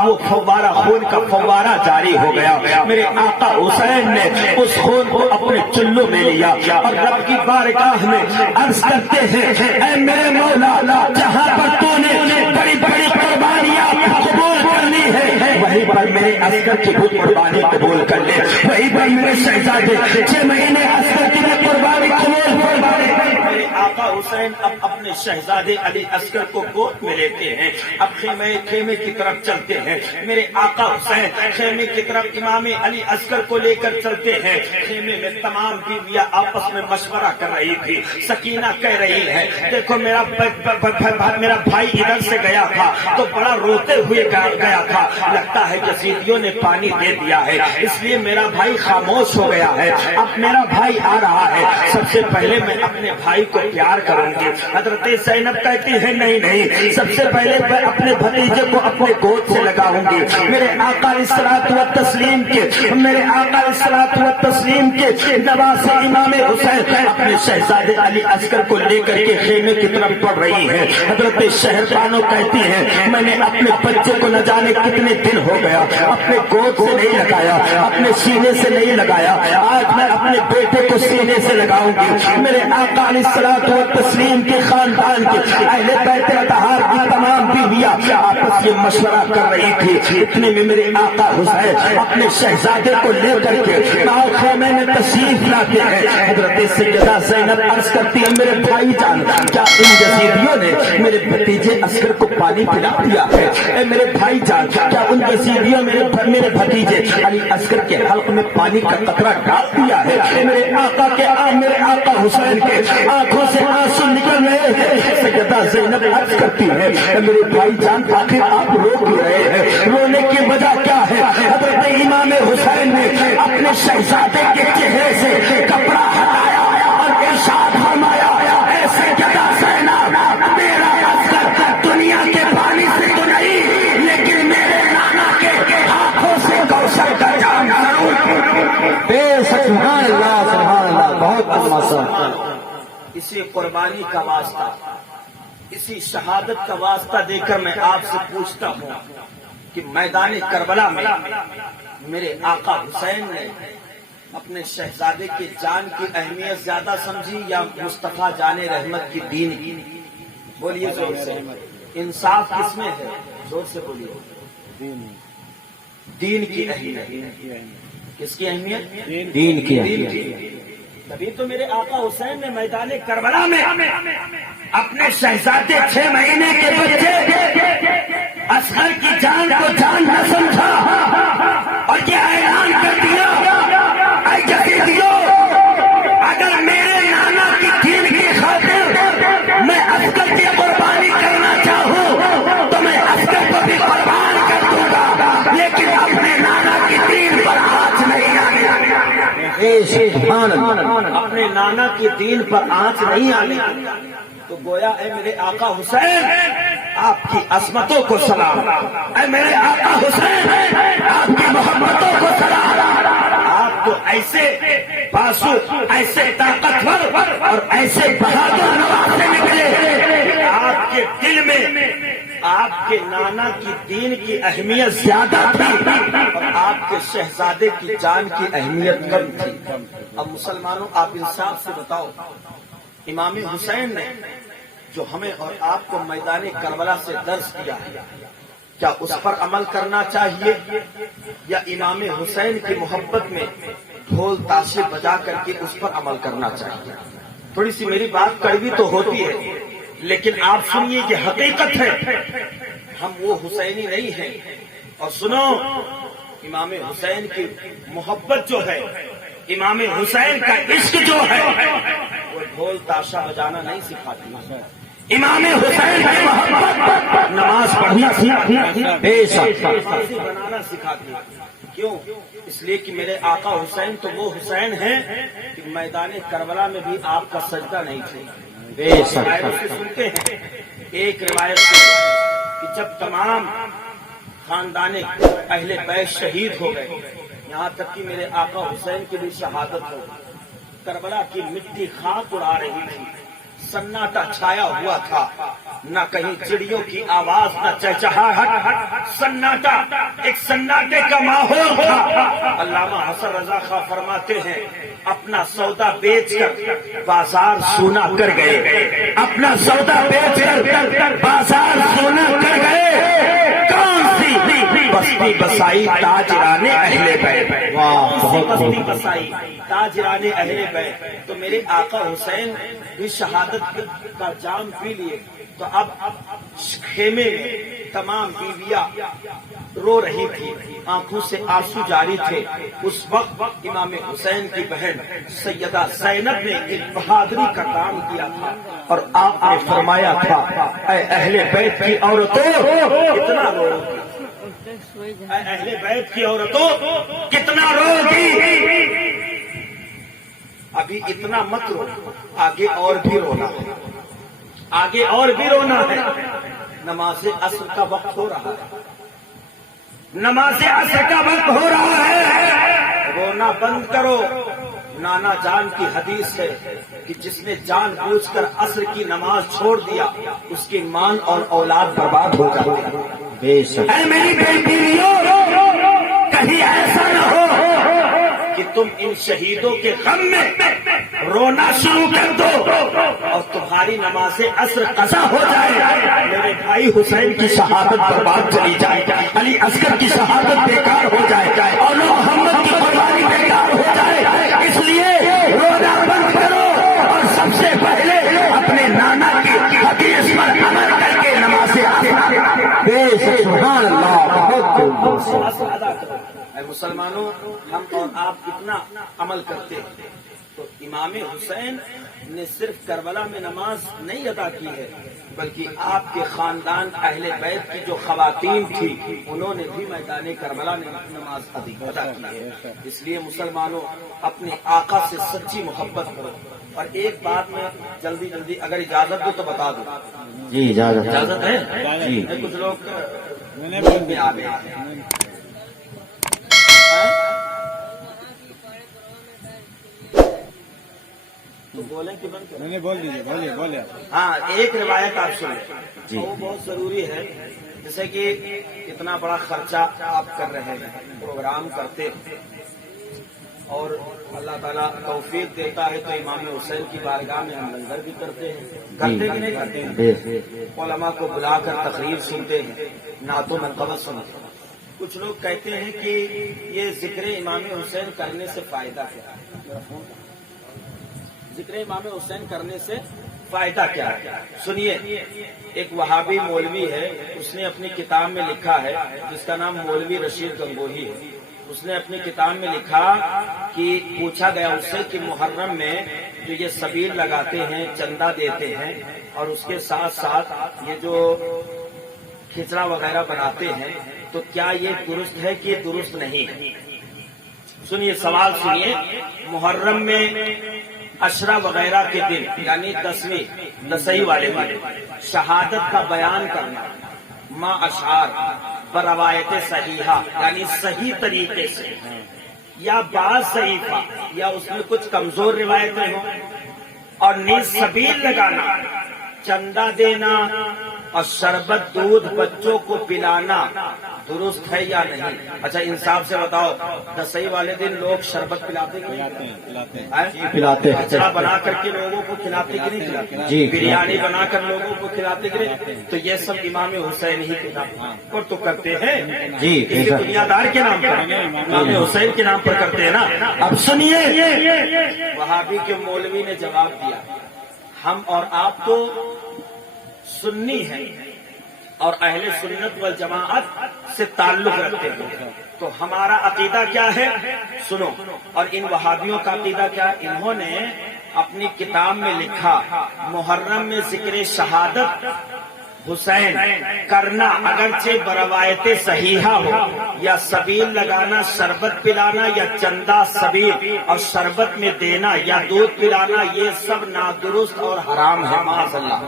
وہ فوارہ، خون کا فوارہ جاری ہو گیا۔ میرے آقا حسین نے اس خون کو اپنے چلو میں لیا اور رب کی بارگاہ میں عرض کرتے ہیں اے میرے مولا، جہاں پر تو نے بڑی بڑی قربانیاں قبول کرنی ہے وہیں پر میرے اصغر کی خود قربانی قبول کر لے، وہیں پر میرے شہزادے 6 مہینے اصغر کی قربانی قبول فرمائے۔ میرے آقا حسین اب اپنے شہزادے علی اصغر کو گود میں لیتے ہیں، اب خیمے کی طرف چلتے ہیں۔ میرے آقا حسین خیمے کی طرف امام علی اصغر کو لے کر چلتے ہیں۔ خیمے میں تمام بیویاں آپس میں مشورہ کر رہی تھی۔ سکینہ کہہ رہی ہے دیکھو میرا بھائی ادھر سے گیا تھا تو بڑا روتے ہوئے گیا تھا، لگتا ہے یزیدیوں نے پانی دے دیا ہے، اس لیے میرا بھائی خاموش ہو گیا ہے، اب میرا بھائی آ رہا ہے، سب سے پہلے میں اپنے بھائی کو پیار کروں گی۔ حضرت زینب کہتی ہے نہیں نہیں، سب سے پہلے میں اپنے بھتیجے کو اپنے گود سے لگاؤں گی۔ میرے آقا الصلوۃ والتسلیم کے نواسے امام حسین اپنے شہزادے علی اصغر کو لے کر کے خیمے کی طرف بڑھ رہی ہے۔ حضرت شہر بانو کہتی ہیں میں نے اپنے بچے کو نہ جانے کتنے دن ہو گیا اپنے گود سے نہیں لگایا، اپنے سینے سے نہیں لگایا، آج میں اپنے بیٹے کو سینے سے لگاؤں گی۔ میرے آقا الصلوۃ والتسلیم کے خاندان کے اہل بیت اطہار کی تمام بیویاں آپس ساتھ یہ مشورہ کر رہی تھی، اتنے میں میرے آقا حسین اپنے شہزادے کو لے کر کے خیمے میں تشریف لاتے ہیں۔ حضرت سیدہ زینب عرض کرتی ہے میرے بھائی جان، کیا ان یزیدیوں نے میرے بھتیجے اصغر کو پانی پلا دیا ہے؟ اے میرے بھائی جان، کیا ان یزیدیوں میرے بھتیجے علی اصغر کے حلق میں پانی کا قطرہ ڈال دیا ہے؟ میرے آقا حسین کے آنکھوں سے آنسو نکل رہے ہیں۔ سیدہ زینب عرض کرتی ہے میرے بھائی جان، آخر آپ رو کیوں رہے ہیں؟ رونے کی وجہ کیا ہے؟ حضرت امام حسین نے اپنے شہزادے کے چہرے سے کپڑا ہٹایا اور ارشاد فرمایا، اے سیدہ زینب، میرا اصغر دنیا کے پانی سے تو نہیں، لیکن میرے نانا کے آنکھوں سے کوثر کا جام ضرور۔ بے شک، سبحان اللہ سبحان اللہ، بہت اچھا۔ اسی قربانی کا واسطہ، اسی شہادت کا واسطہ دے کر میں آپ سے پوچھتا ہوں کہ میدان کربلا میں میرے آقا حسین نے اپنے شہزادے کی جان کی اہمیت زیادہ سمجھی یا مصطفیٰ جان رحمت کی دین کی؟ بولیے زور سے، انصاف کس میں ہے؟ زور سے بولیے۔ دین کی اہمیت، کس کی اہمیت؟ دین کی اہمیت۔ تبھی تو میرے آقا حسین نے میدان کربلا میں اپنے شہزادے 6 مہینے کے بچے اصغر کی جان کو جان نہ سمجھا اور یہ اعلان کر دیا، اے یزیدیوں، اگر میرے نانا کی دین کی خاطر میں اصغر کی قربانی کرنا چاہوں تو میں اصغر کو بھی قربان کر دوں گا، لیکن اپنے نانا کی دین پر آنچ نہیں آنے، اپنے نانا کی دین پر آنچ نہیں آنے۔ تو گویا اے میرے آقا حسین، آپ کی عظمتوں کو سلام، اے میرے آقا حسین، آپ کی محبتوں کو سلام۔ آپ تو ایسے باسو، ایسے طاقتور اور ایسے بہادر نواز سے نکلے، آپ کے دل میں آپ کے نانا کی دین کی اہمیت زیادہ تھی اور آپ کے شہزادے کی جان کی اہمیت کم تھی۔ اب مسلمانوں، آپ انصاف سے بتاؤ، امام حسین نے جو ہمیں اور آپ کو میدان کربلا سے درس دیا ہے، کیا اس پر عمل کرنا چاہیے یا امام حسین کی محبت میں ڈھول تاشے بجا کر کے اس پر عمل کرنا چاہیے؟ تھوڑی سی میری بات کڑوی تو ہوتی ہے، لیکن آپ سنیے یہ حقیقت ہے، ہم وہ حسینی نہیں ہیں۔ اور سنو، امام حسین کی محبت جو ہے، امام حسین کا عشق جو ہے، وہ ڈھول تاشا بجانا نہیں سکھاتی۔ امام حسین کی محبت نماز پڑھنا سکھاتی، بے شک بنانا سکھاتی۔ کیوں؟ اس لیے کہ میرے آقا حسین تو وہ حسین ہیں کہ میدان کربلا میں بھی آپ کا سجدہ نہیں تھے۔ بے شک سنتے ہیں ایک روایت سے کہ جب تمام خاندان اہل بیت شہید ہو گئے، یہاں تک کہ میرے آقا حسین کی بھی شہادت ہو، کربلا کی مٹی خاک اڑا رہی تھی، سناٹا چھایا ہوا تھا، نہ کہیں چڑیوں کی آواز، نہ چہچہاہٹ، سناٹا، ایک سناٹے کا ماحول تھا۔ علامہ حسن رضا خان فرماتے ہیں اپنا سودا بیچ کر بازار سونا کر گئے، اپنا سودا بیچ کر بازار سونا کر گئے، کون سی بستی بسائی تاجران اہل بیت، بستی بسائی تاجران اہل بیت۔ تو میرے آقا حسین بھی شہادت کا جام پی لیے، تو اب خیمے میں تمام بیویاں رو رہی تھی، آنکھوں سے آنسو جاری تھے۔ اس وقت امام حسین کی بہن سیدہ زینب نے ایک بہادری کا کام کیا تھا اور آپ نے فرمایا تھا، اے اہل بیت کی عورتوں کتنا رو گی، اے اہل بیت کی عورتوں کتنا رو گی، ابھی اتنا مت رو، آگے اور بھی رونا ہے، آگے اور بھی رونا ہے، نماز عصر کا وقت ہو رہا ہے، نماز عصر کا وقت ہو رہا ہے، رونا بند کرو۔ نانا جان کی حدیث ہے کہ جس نے جان بوجھ کر عصر کی نماز چھوڑ دیا اس کی مال اور اولاد برباد ہو جاتی ہے۔ اے میری بیٹیوں، کہیں ایسا نہ ہو کہ تم ان شہیدوں کے غم میں رونا شروع کر دو اور تمہاری نماز عصر قضا ہو جائے، میرے بھائی حسین کی شہادت برباد چلی جائے، علی اصغر کی شہادت بیکار ہو جائے اور محمد کی قربانی بیکار ہو جائے، اس لیے رونا بند کرو اور سب سے پہلے اپنے نانا کی حدیث پر عمل کر کے نماز سبحان اللہ، بہت ادا کرو۔ اے مسلمانوں، ہم اور آپ کتنا عمل کرتے ہیں، تو امام حسین نے صرف کربلا میں نماز نہیں ادا کی ہے، بلکہ آپ کے خاندان اہل بیت کی جو خواتین تھی انہوں نے بھی میدان کربلا میں نماز ادا کی ہے۔ اس لیے مسلمانوں اپنے آقا سے سچی محبت کرو۔ اور ایک بات میں جلدی اگر اجازت دو تو بتا دو۔ جی اجازت ہے؟ جی کچھ لوگ میں آ گئے ہیں۔ تو بولیں کہ بند کریں؟ بولے ہاں، ایک روایت آپ سنیں، وہ بہت ضروری ہے۔ جیسے کہ اتنا بڑا خرچہ آپ کر رہے ہیں، پروگرام کرتے ہیں، اور اللہ تعالیٰ توفیق دیتا ہے تو امام حسین کی بارگاہ میں ہم لنگر بھی کرتے ہیں، کرتے کہ نہیں کرتے ہیں؟ علماء کو بلا کر تقریر سنتے ہیں، نعتوں میں قبل سنتے ہیں۔ کچھ لوگ کہتے ہیں کہ یہ ذکر امام حسین کرنے سے فائدہ کیا ہے؟ ذکر امام حسین کرنے سے فائدہ کیا ہے؟ سنیے، ایک وہابی مولوی ہے، اس نے اپنی کتاب میں لکھا ہے، جس کا نام مولوی رشید گنگوہی ہے۔ اس نے اپنی کتاب میں لکھا کہ پوچھا گیا اس سے کہ محرم میں جو یہ سبیل لگاتے ہیں، چندہ دیتے ہیں، اور اس کے ساتھ ساتھ یہ جو کھچڑا وغیرہ بناتے ہیں، تو کیا یہ درست ہے کہ یہ درست نہیں؟ سنیے، سوال سنیے۔ محرم میں عشرہ وغیرہ کے دن، یعنی 10ویں والے دن، شہادت کا بیان کرنا ما اشعار بروایت صحیحہ، یعنی صحیح طریقے سے، یا بعض صحیفہ، یا اس میں کچھ کمزور روایتیں ہوں، اور نیز سبیل لگانا، چندہ دینا اور شربت دودھ بچوں کو پلانا درست ہے یا نہیں؟ اچھا انصاف سے بتاؤ، 10ویں والے دن لوگ شربت پلاتے کہ نہیں پلاتے ہیں، کچرا بنا کر کے لوگوں کو کھلاتے کہ نہیں کھلاتے؟ جی، بریانی بنا کر لوگوں کو کھلاتے کہ نہیں؟ تو یہ سب امام حسین ہی کے نام پر تو کرتے ہیں، جی، کسی دنیا دار کے نام پر، امام حسین کے نام پر کرتے ہیں نا۔ اب سنیے، وہابی کے مولوی نے جواب دیا، ہم اور آپ تو سنی ہیں اور اہل سنت والجماعت سے تعلق رکھتے ہیں، تو ہمارا عقیدہ کیا ہے؟ سنو۔ اور ان وہابیوں کا عقیدہ کیا؟ انہوں نے اپنی کتاب میں لکھا، محرم میں ذکر شہادت حسین کرنا اگرچہ بروایت صحیحہ ہو، یا سبیل لگانا، شربت پلانا، یا چندہ سبیل اور شربت میں دینا، یا دودھ پلانا، یہ سب نادرست اور حرام ہے، معاذ اللہ۔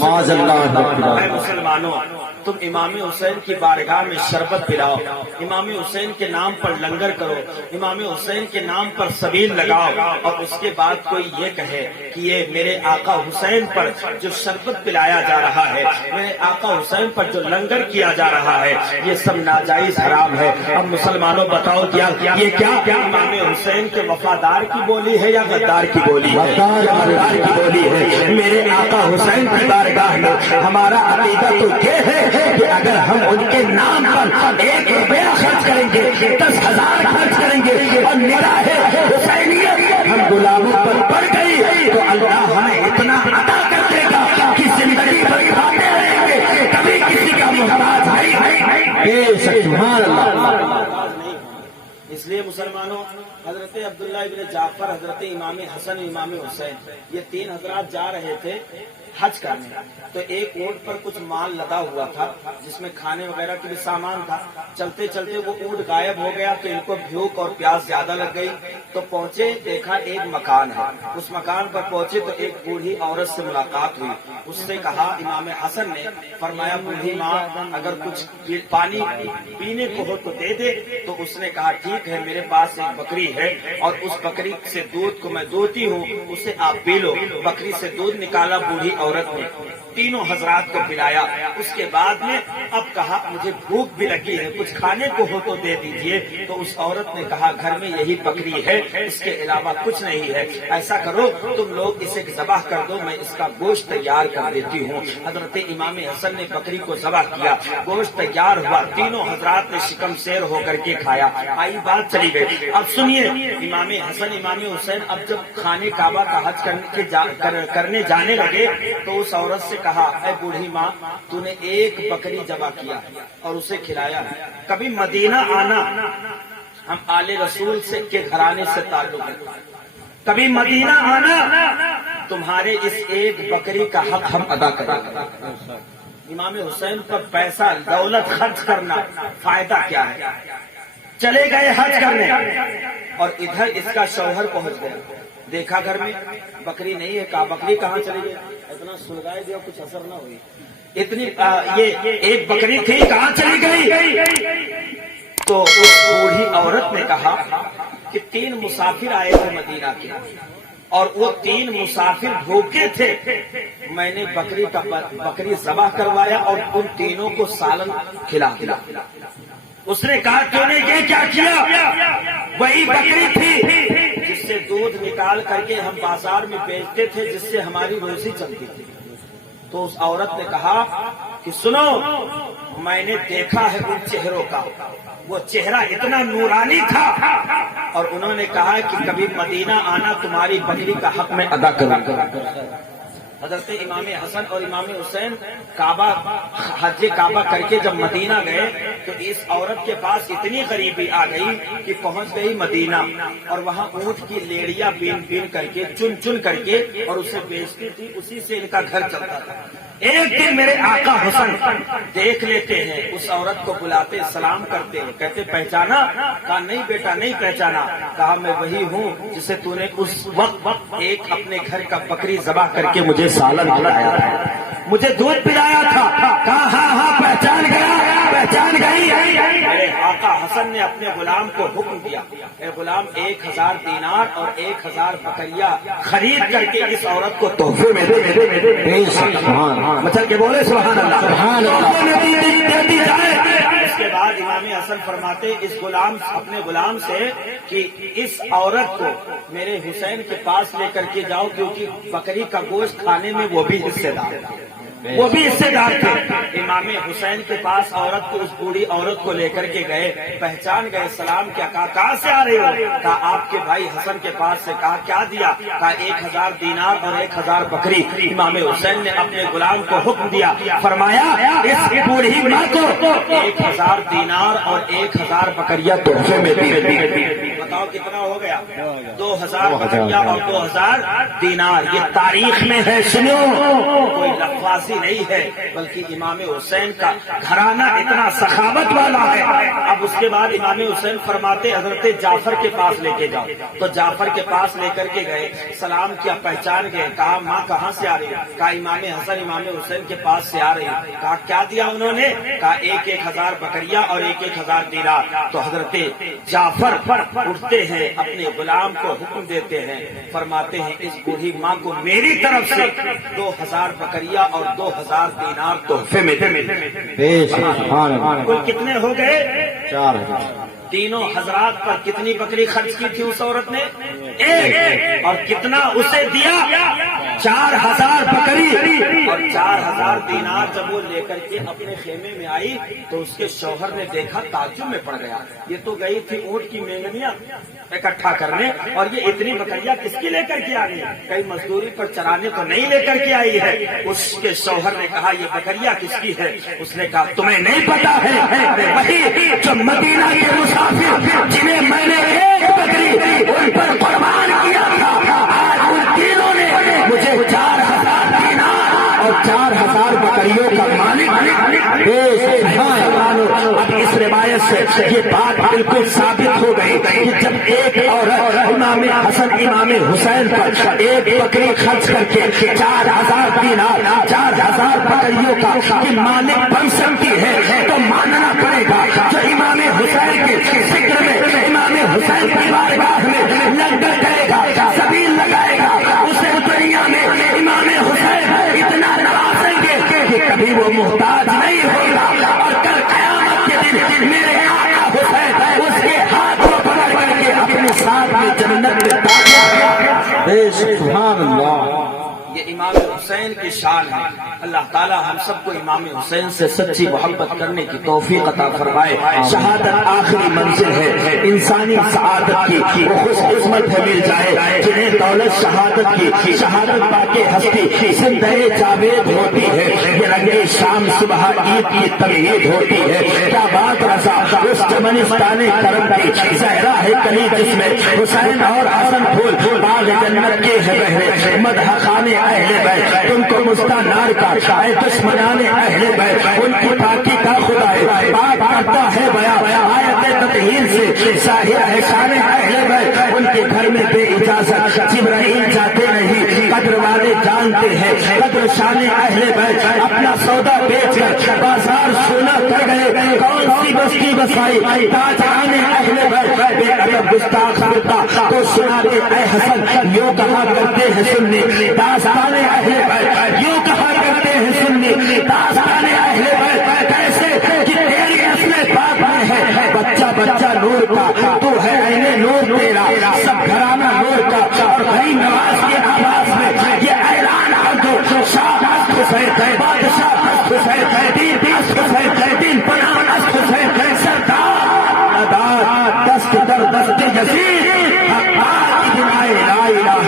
معاذ اللہ۔ اے مسلمانوں، تم امام حسین کی بارگاہ میں شربت پلاؤ، امام حسین کے نام پر لنگر کرو، امام حسین کے نام پر سبیل لگاؤ، اور اس کے بعد کوئی یہ کہے کہ یہ میرے آقا حسین پر جو شربت پلایا جا رہا ہے، میرے آقا حسین پر جو لنگر کیا جا رہا ہے، یہ سب ناجائز حرام ہے۔ اب مسلمانوں بتاؤ، کیا یہ کیا امام حسین کے وفادار کی بولی ہے یا غدار کی بولی ہے؟ غدار کی بولی ہے۔ میرے آقا حسین کی بارگاہ میں ہمارا عقیدہ تو یہ ہے کہ اگر ہم ان کے نام پر 1 روپیہ خرچ کریں گے، 10,000 خرچ کریں گے، اور نگاہ حسینیت ہم غلاموں پر پڑ گئی، تو اللہ ہمیں اتنا عطا کر دے گا کہ زندگی بھر کھاتے رہیں گے، کبھی کسی کا محتاج نہیں۔ سبحان اللہ۔ اس لیے مسلمانوں، حضرت عبداللہ ابن جعفر، حضرت امام حسن، امام حسین، یہ 3 حضرات جا رہے تھے حج کرنے، تو ایک اونٹ پر کچھ مال لدا ہوا تھا جس میں کھانے وغیرہ کے بھی سامان تھا۔ چلتے چلتے وہ اونٹ غائب ہو گیا تو ان کو بھوک اور پیاس زیادہ لگ گئی، تو پہنچے، دیکھا ایک مکان ہے، اس مکان پر پہنچے تو ایک بوڑھی عورت سے ملاقات ہوئی۔ اس سے کہا، امام حسن نے فرمایا، بوڑھی ماں اگر کچھ پانی پینے کو ہو تو دے دے۔ تو اس نے کہا، ٹھیک ہے، میرے پاس ایک بکری ہے اور اس بکری سے دودھ کو میں دوتی ہوں، اسے آپ پی لو۔ بکری سے دودھ نکالا، بوڑھی عورت نے تینوں حضرات کو پلایا. اس کے بعد میں اب کہا مجھے بھوک بھی لگی ہے, کچھ کھانے کو ہو تو دے دیجئے. تو اس عورت نے کہا گھر میں یہی بکری ہے, اس کے علاوہ کچھ نہیں ہے, ایسا کرو تم لوگ اسے ذبح کر دو, میں اس کا گوشت تیار کر دیتی ہوں. حضرت امام حسن نے بکری کو ذبح کیا, گوشت تیار ہوا, تینوں حضرات نے شکم سیر ہو کر کے کھایا. آئی بات چلی گئی. اب سنیے, امام حسن امام حسین اب جب خانے کعبہ کا حج کرنے جانے لگے تو اس عورت سے کہا اے بوڑھی ماں, تو نے ایک بکری ذبح کیا اور اسے کھلایا, کبھی مدینہ آنا, ہم آل رسول سے کے گھرانے سے تعلق ہے, کبھی مدینہ آنا تمہارے اس ایک بکری کا حق ہم ادا کریں گے. امام حسین پر پیسہ دولت خرچ کرنا فائدہ کیا ہے؟ چلے گئے حج کرنے اور ادھر اس کا شوہر پہنچ گیا, دیکھا گھر میں بکری نہیں ہے, کہا بکری کہاں چلی گئی؟ اتنا سلگائے دیا کچھ اثر نہ ہوئی, اتنی یہ ایک بکری تھی کہاں چلی گئی؟ تو اس بوڑھی عورت نے کہا کہ 3 مسافر آئے تھے مدینہ کے اور وہ 3 مسافر بھوکے تھے, میں نے بکری ذبح کروایا اور ان تینوں کو سالن کھلا. اس نے کہا تو نے یہ کیا کیا؟ وہی بکری تھی جس سے دودھ نکال کر کے ہم بازار میں بیچتے تھے, جس سے ہماری روزی چلتی تھی. تو اس عورت نے کہا کہ سنو, میں نے دیکھا ہے ان چہروں کا, وہ چہرہ اتنا نورانی تھا, اور انہوں نے کہا کہ کبھی مدینہ آنا تمہاری بکری کا حق میں ادا کروں گا. حضرت امام حسن اور امام حسین حج کعبہ کر کے جب مدینہ گئے تو اس عورت کے پاس اتنی غریبی آ گئی کہ پہنچ گئی مدینہ, اور وہاں اونٹ کی لیڑیاں بین کر کے چن کر کے اور اسے بیچتی تھی, اسی سے ان کا گھر چلتا تھا. ایک دن میرے آقا حسن دیکھ لیتے ہیں, اس عورت کو بلاتے, سلام کرتے, کہتے پہچانا؟ کہا نہیں بیٹا نہیں پہچانا. کہا میں وہی ہوں جسے تو نے اس وقت ایک اپنے گھر کا بکری ذبح کر کے مجھے سالن کھلایا تھا, مجھے دودھ پلایا تھا. کہا ہاں پہچان گئی. میرے آقا حسن نے اپنے غلام کو حکم دیا, اے غلام 1000 دینار اور 1000 بکریاں خرید کر کے اس عورت کو تحفے میں دے. مچل کے بولے سبحان اللہ. اس کے بعد امام حسن فرماتے اپنے غلام سے کہ اس عورت کو میرے حسین کے پاس لے کر کے جاؤ, کیونکہ بکری کا گوشت کھانے میں وہ بھی حصے دار تھے. امام حسین کے پاس عورت کو, اس بوڑھی عورت کو لے کر کے گئے, پہچان گئے, سلام کیا, کہا کہاں سے آ رہے ہو؟ کہا آپ کے بھائی حسن کے پاس سے. کہا کیا دیا؟ کہا 1000 دینار اور 1000 بکری. امام حسین نے اپنے غلام کو حکم دیا, فرمایا اس بوڑھی ماں کو 1000 دینار اور 1000 بکریاں تحفے میں دی. بتاؤ کتنا ہو گیا؟ 2000 بکریاں اور 2000 دینار. یہ تاریخ میں ہے, سنو, کوئی لفظ نہیں ہے, بلکہ امام حسین کا گھرانہ اتنا سخاوت والا ہے. اب اس کے بعد امام حسین فرماتے حضرت جعفر کے پاس لے کے جاؤ. تو جعفر کے پاس لے کر کے گئے, سلام کیا, پہچان گئے. کہا ماں کہاں سے آ رہی ہے؟ کہا امام حسن امام حسین کے پاس سے آ رہی ہے. کہا کیا دیا انہوں نے؟ کہا 1000 بکریاں اور 1000 دینار. تو حضرت جعفر اٹھتے ہیں, اپنے غلام کو حکم دیتے ہیں, فرماتے ہیں اس بوڑھی ماں کو میری طرف سے 2000 بکریاں اور 2000 دینار تحفے میں دے. کل کتنے ہو گئے؟ 4000. تینوں حضرات پر کتنی بکری خرچ کی تھی اس عورت نے؟ ایک. اور کتنا اسے دیا؟ 4000 بکری اور 4000 دینار. جب وہ لے کر کے اپنے خیمے میں آئی تو اس کے شوہر نے دیکھا, تعجب میں پڑ گیا. یہ تو گئی تھی اونٹ کی مینگنیاں اکٹھا کرنے, اور یہ اتنی بکریاں کس کی لے کر کے آ گئی؟ کئی مزدوری پر چرانے تو نہیں لے کر کے آئی ہے. اس کے شوہر نے کہا یہ بکریاں کس کی ہے؟ اس نے کہا تمہیں نہیں پتا ہے, وہی جو مدینہ کے مسافر جنہیں میں نے ایک بکری ان پر قربان کیا تھا, آج ان تینوں نے مجھے 4000 دینار اور 4000 بکریوں کا مالک. اب اس روایت سے یہ بات بالکل ثابت ہو گئی کہ جب ایک عورت امام حسن امام حسین پر ایک بکری خرچ کر کے 4000 دینار 4000 بکریوں کا مالک بن سکتی ہے تو ماننا پڑے گا جو امام حسین کے ذکر میں امام حسین کی بارگاہ میں لنگر کرے گا, سبیل لگائے گا, اسے دنیا میں امام حسین اتنے وہ محتاج نہیں ہوگا، اور کل قیامت کے دن میرے آقا حسین اس کے ہاتھ کو پکڑ کر کے اپنے ساتھ میں جنت میں داخل۔ سبحان اللہ۔ یہ امام حسین کی شان ہے۔ اللہ تعالی ہم سب کو امام حسین سے سچی محبت کرنے کی توفیق عطا فرمائے۔ شہادت آخری منزل ہے انسانی سعادت کی، وہ خوش قسمت ہے مل جائے جنہیں دولت شہادت کی، شہادت پا کے ہستی زندہ جاوید ہوتی ہے، یہ رنگے شام صبح عید کی تمہید ہوتی ہے۔ کیا بات رضا اس چمنستان کرم کی، زہرا ہے کلی جس میں حسین اور حسن پھول باغ جنت کے ہے بہرے، مدح خانے اہل بیت تم کو مستنار کا، اے دشمنان اہل بیت ان کی پاکی کا خدا ہے، پاک کرتا ہے بیان آیت تطہیر سے، ظاہر ہے شان اہل بیت ان کے گھر میں بے اجازت جبرائیل جاتے نہیں، قدر والے جانتے ہیں قدر شان اہل بیت، اپنا سودا بیچ کر بازار سونا کر گئے، کون سی بستی بسائی تاجران اہل بیت، بے ادب گستاخ کرتا تو سناتے اے حسن یوں کہا کرتے ہیں سننے، داستان اہل بیت یوں کہا کرتے ہیں سننے، داستان اہل بیت کیسے کہ تیری اصل پاک میں ہے، بچہ بچہ نور کا تو ہے عین نور تیرا، سب گھرانہ نور کا، اور غریب نواز کے آواز میں یہ اعلان کر دو، شاہ حسین بادشاہ حسین دین حسین دین پناہ حسین سردار ادار دست در دست جزیر لا الہ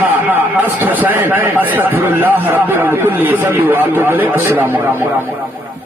حسین استغفر اللہ رب الکل ذنب و اتوب الیہ۔ السلام علیکم۔